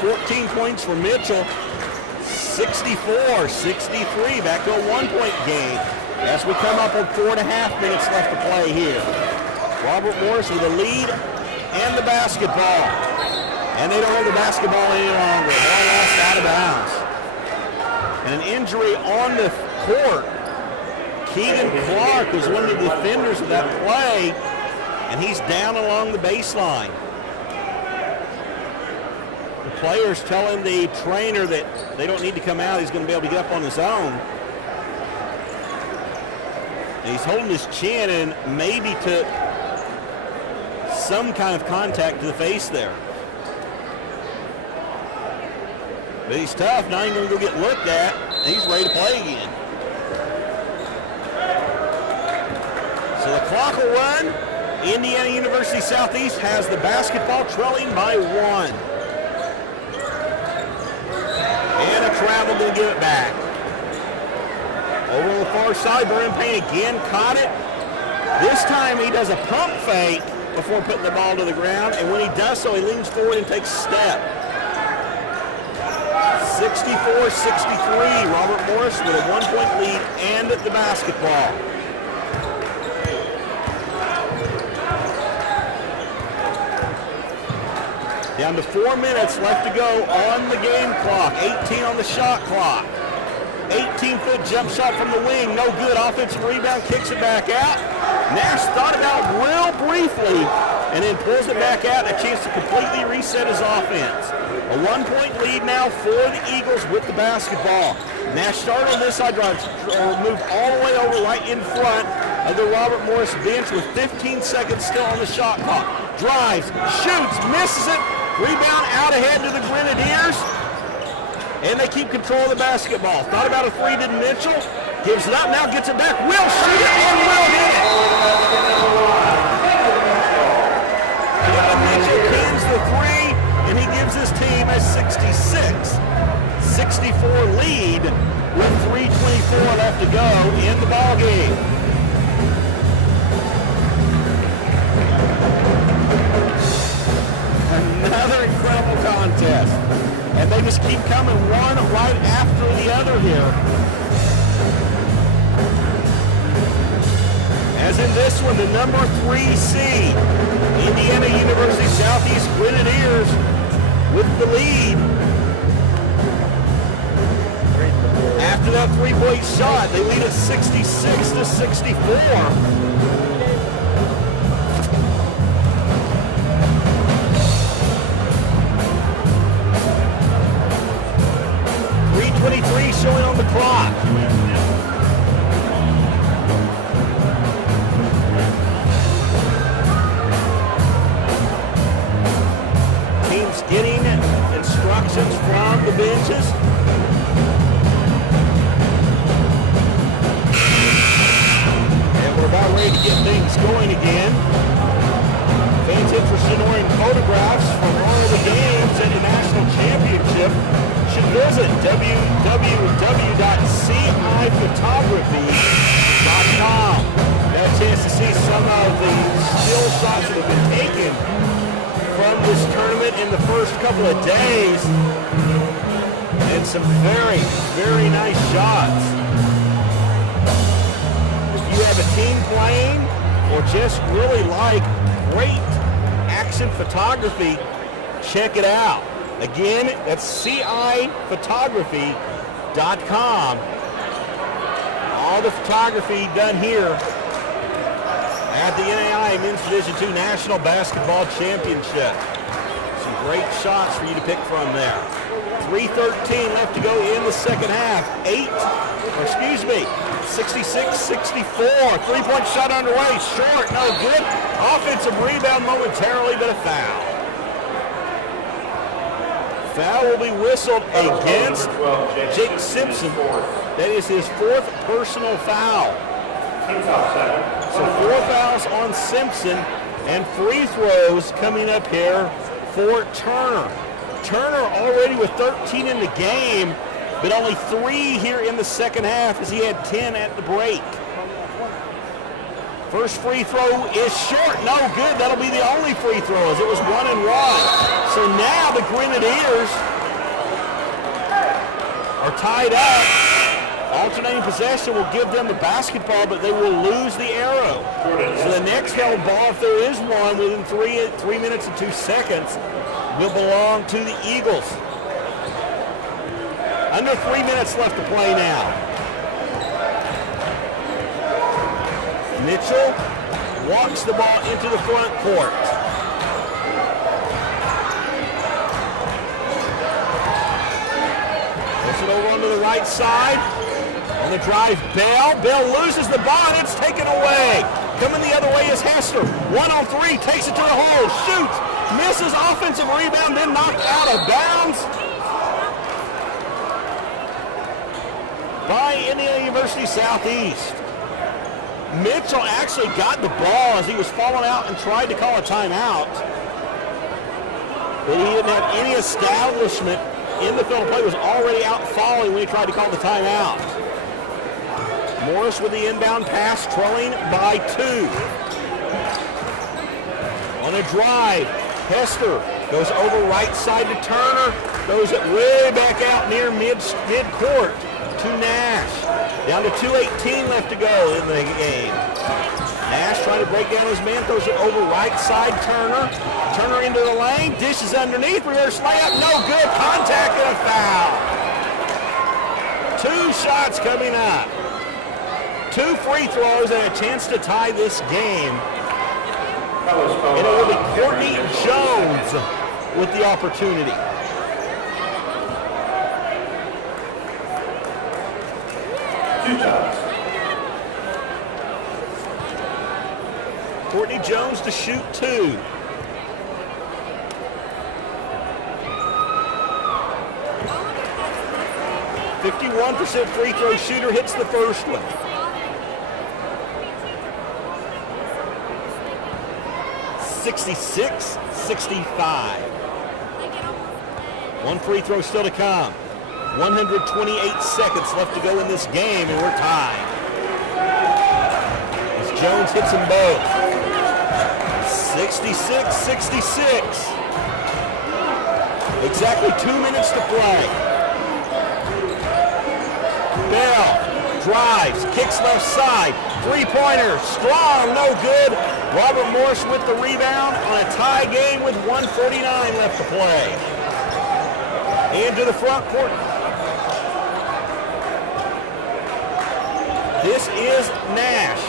14 points for Mitchell. 64-63, back to a one-point game as we come up on 4.5 minutes left to play here. Robert Morris with the lead and the basketball. And they don't have the basketball any longer. Ball lost out of bounds. And an injury on the court. Keegan Clark was one of the defenders of that play, and he's down along the baseline. The player's telling the trainer that they don't need to come out. He's going to be able to get up on his own. And he's holding his chin and maybe took some kind of contact to the face there. But he's tough. Now he's going to go get looked at, and he's ready to play again. So the clock will run. Indiana University Southeast has the basketball trailing by 1. And a travel to give it back. Over on the far side, Vernon Payne again caught it. This time he does a pump fake before putting the ball to the ground, and when he does so, he leans forward and takes a step. 64-63, Robert Morris with a 1-point lead and the basketball. Down to 4 minutes left to go on the game clock. 18 on the shot clock. 18-foot jump shot from the wing. No good. Offensive rebound. Kicks it back out. Nash thought about real briefly and then pulls it back out. A chance to completely reset his offense. A 1-point lead now for the Eagles with the basketball. Nash started on this side drive. Moved all the way over right in front of the Robert Morris bench with 15 seconds still on the shot clock. Drives, shoots, misses it. Rebound out ahead to the Grenadiers. And they keep control of the basketball. Thought about a three, did Mitchell. Gives it up, now gets it back. Will shoot it and will hit it. Kevin Mitchell cans the three, and he gives his team a 66-64 lead with 3:24 left to go in the ballgame. Another incredible contest. And they just keep coming one right after the other here. As in this one, the number 3 seed, Indiana University Southeast Grenadiers with the lead. After that three-point shot, they lead at 66-64. 3:23 showing on the clock. Teams getting instructions from the bench loses. And we're about ready to get things going again. Fans interested in ordering photographs from all of the games at the National Championship should visit www.ciphotography.com. Got a chance to see some of the still shots that have been taken from this tournament in the first couple of days. And some very, very nice shots. If you have a team playing or just really like great action photography, check it out. Again, that's ciphotography.com. All the photography done here at the NAIA Men's Division II National Basketball Championship. Some great shots for you to pick from there. 3:13 left to go in the second half. 66-64. Three-point shot underway. Short, no good. Offensive rebound momentarily, but a foul. Foul will be whistled against Jake Simpson. That is his fourth personal foul. So 4 fouls on Simpson, and free throws coming up here for Turner. Turner already with 13 in the game, but only 3 here in the second half as he had 10 at the break. First free throw is short, no good. That'll be the only free throw as it was 1 and 1. So now the Grenadiers are tied up. Alternating possession will give them the basketball, but they will lose the arrow. So the next held ball, if there is one, within 3 minutes and 2 seconds, will belong to the Eagles. Under 3 minutes left to play now. Mitchell walks the ball into the front court. Puts it over onto the right side. On the drive, Bell. Bell loses the ball, and it's taken away. Coming the other way is Hester. 1 on 3, takes it to the hole, shoots, misses, offensive rebound, then knocked out of bounds by Indiana University Southeast. Mitchell actually got the ball as he was falling out and tried to call a timeout. But he didn't have any establishment in the field of play, was already out falling when he tried to call the timeout. Morris with the inbound pass, trailing by 2. On a drive, Hester goes over right side to Turner, throws it way back out near mid-court to Nash. Down to 2:18 left to go in the game. Nash trying to break down his man, throws it over right side, Turner. Turner into the lane, dishes underneath, reverse layup, no good, contact and a foul. 2 shots coming up. 2 free throws and a chance to tie this game. And it will be Courtney Jones with the opportunity. Courtney Jones to shoot 2. .51% free throw shooter, hits the first one. 66-65. 1 free throw still to come. 128 seconds left to go in this game, and we're tied. As Jones hits them both. 66-66. Exactly 2 minutes to play. Bell drives, kicks left side. 3-pointer, strong, no good. Robert Morris with the rebound on a tie game with 1:49 left to play. Into the front court. This is Nash.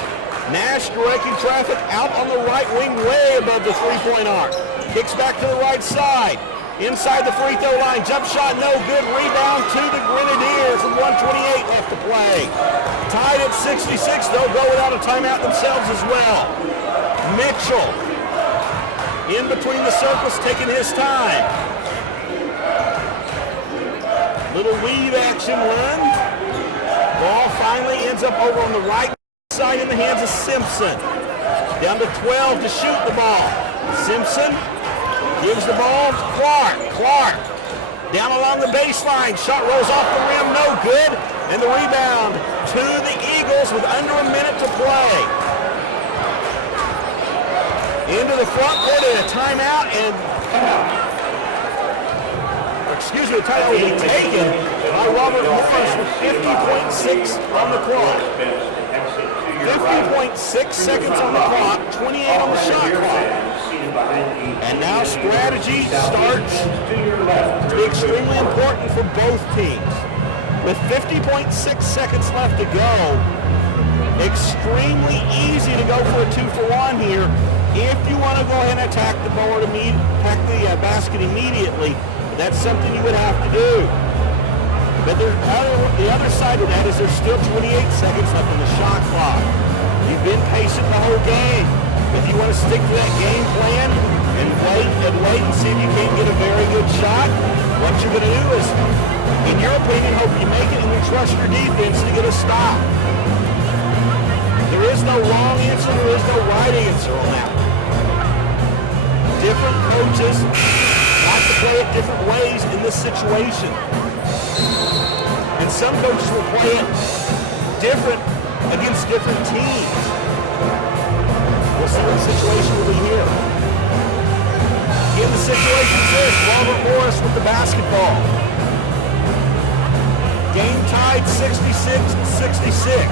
Nash directing traffic out on the right wing way above the 3-point arc. Kicks back to the right side. Inside the free throw line, jump shot, no good. Rebound to the Grenadiers with 1:28 left to play. Tied at 66, they'll go without a timeout themselves as well. Mitchell in between the circles, taking his time. Little weave action run. Ball finally ends up over on the right side in the hands of Simpson. Down to 12 to shoot the ball. Simpson gives the ball to Clark. Clark down along the baseline. Shot rolls off the rim, no good. And the rebound to the Eagles with under a minute to play. Into the front court and a timeout, and the timeout will be taken by Robert Morris with 50.6 on the clock. 50.6 seconds on the clock, 28 on the shot clock. And now strategy starts to be extremely important for both teams. With 50.6 seconds left to go, extremely easy to go for a 2-for-1 here if you want to go ahead and attack the board, attack the basket immediately. That's something you would have to do. But the other side of that is there's still 28 seconds left in the shot clock. You've been patient the whole game. If you want to stick to that game plan and wait and see if you can't get a very good shot, what you're going to do is, in your opinion, hope you make it and you trust your defense to get a stop. There is no wrong answer, there is no right answer on that. Different coaches like to play it different ways in this situation. And some coaches will play it different against different teams. We'll see what the situation will be here. Again, the situation is this: Robert Morris with the basketball. Game tied 66-66.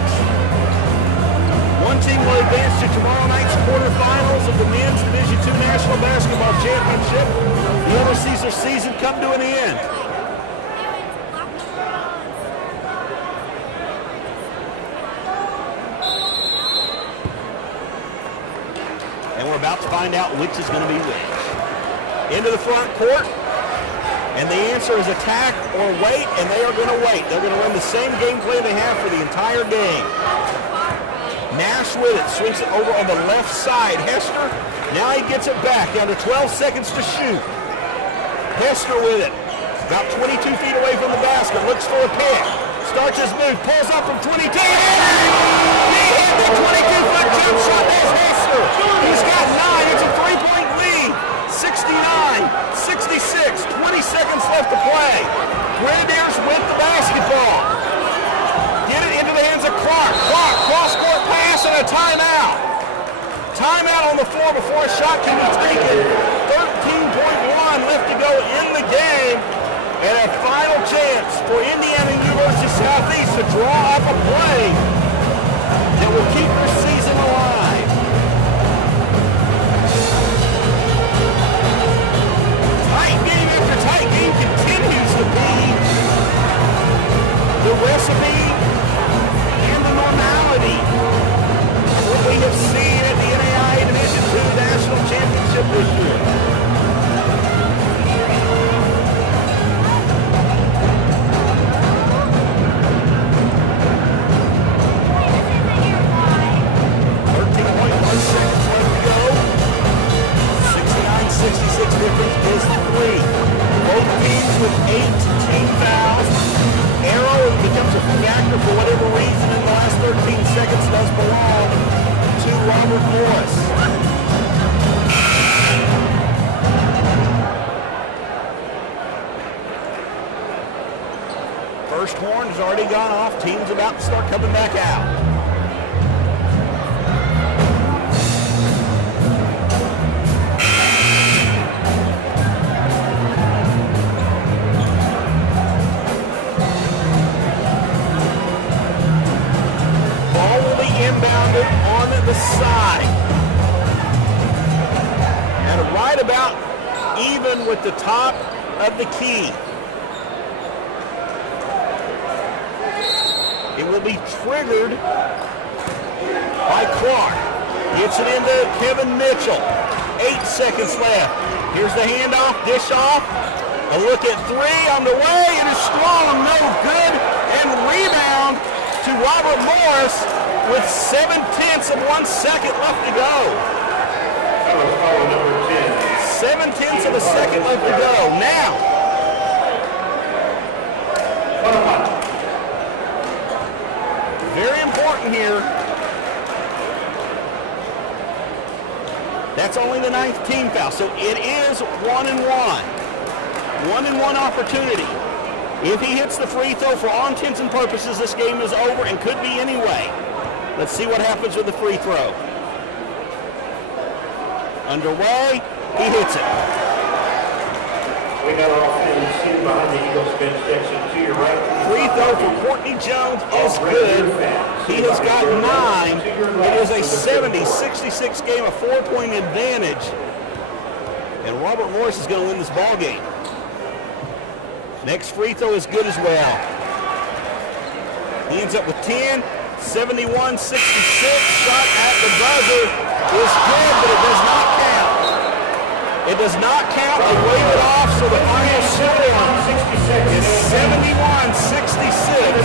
One team will advance to tomorrow night's quarterfinals of the Men's Division II National Basketball Championship. The other sees their season come to an end. And we're about to find out which is going to be which. Into the front court. And the answer is attack or wait, and they are going to wait. They're going to run the same game plan they have for the entire game. Nash with it, swings it over on the left side. Hester, now he gets it back, down to 12 seconds to shoot. Hester with it, about 22 feet away from the basket, looks for a pick. Starts his move, pulls up from 22. He hit the 22-foot jump shot. There's Hester. He's got 9. It's a 3-point lead. 69-66, 20 seconds left to play. Grenadiers with the basketball. Get it into the hands of Clark. Clark, cross-court pass and a timeout. Timeout on the floor before a shot can be taken. 13.1 left to go in the game. And a final chance for Indiana University Southeast to draw up a play that will keep their season alive. Tight game after tight game continues to be the recipe and the normality of what we have seen at the NAIA Division II National Championship this year. Difference is 3. Both teams with 18 fouls. Arrow becomes a factor for whatever reason in the last 13 seconds does belong to Robert Morris. First horn has already gone off. Team's about to start coming back out. Inbounded on the side. And right about even with the top of the key. It will be triggered by Clark. Gets it into Kevin Mitchell. 8 seconds left. Here's the handoff, dish off. A look at 3 on the way. It is strong, no good. And rebound to Robert Morris with 0.7 seconds left to go. 0.7 of a second left to go. Now, That's only the 9th team foul, so it is 1-1. 1-1 opportunity. If he hits the free throw, for all intents and purposes, this game is over and could be anyway. Let's see what happens with the free throw. Underway, he hits it. We got our offense sitting behind the Eagles bench section to your right. Free throw for Courtney Jones is good. He has got 9. It is a 70-66 game, a 4-point advantage. And Robert Morris is going to win this ball game. Next free throw is good as well. He ends up with 10, 71-66. Shot at the buzzer is good, but it does not count. It does not count. They wave it off, so the final score is 71-66.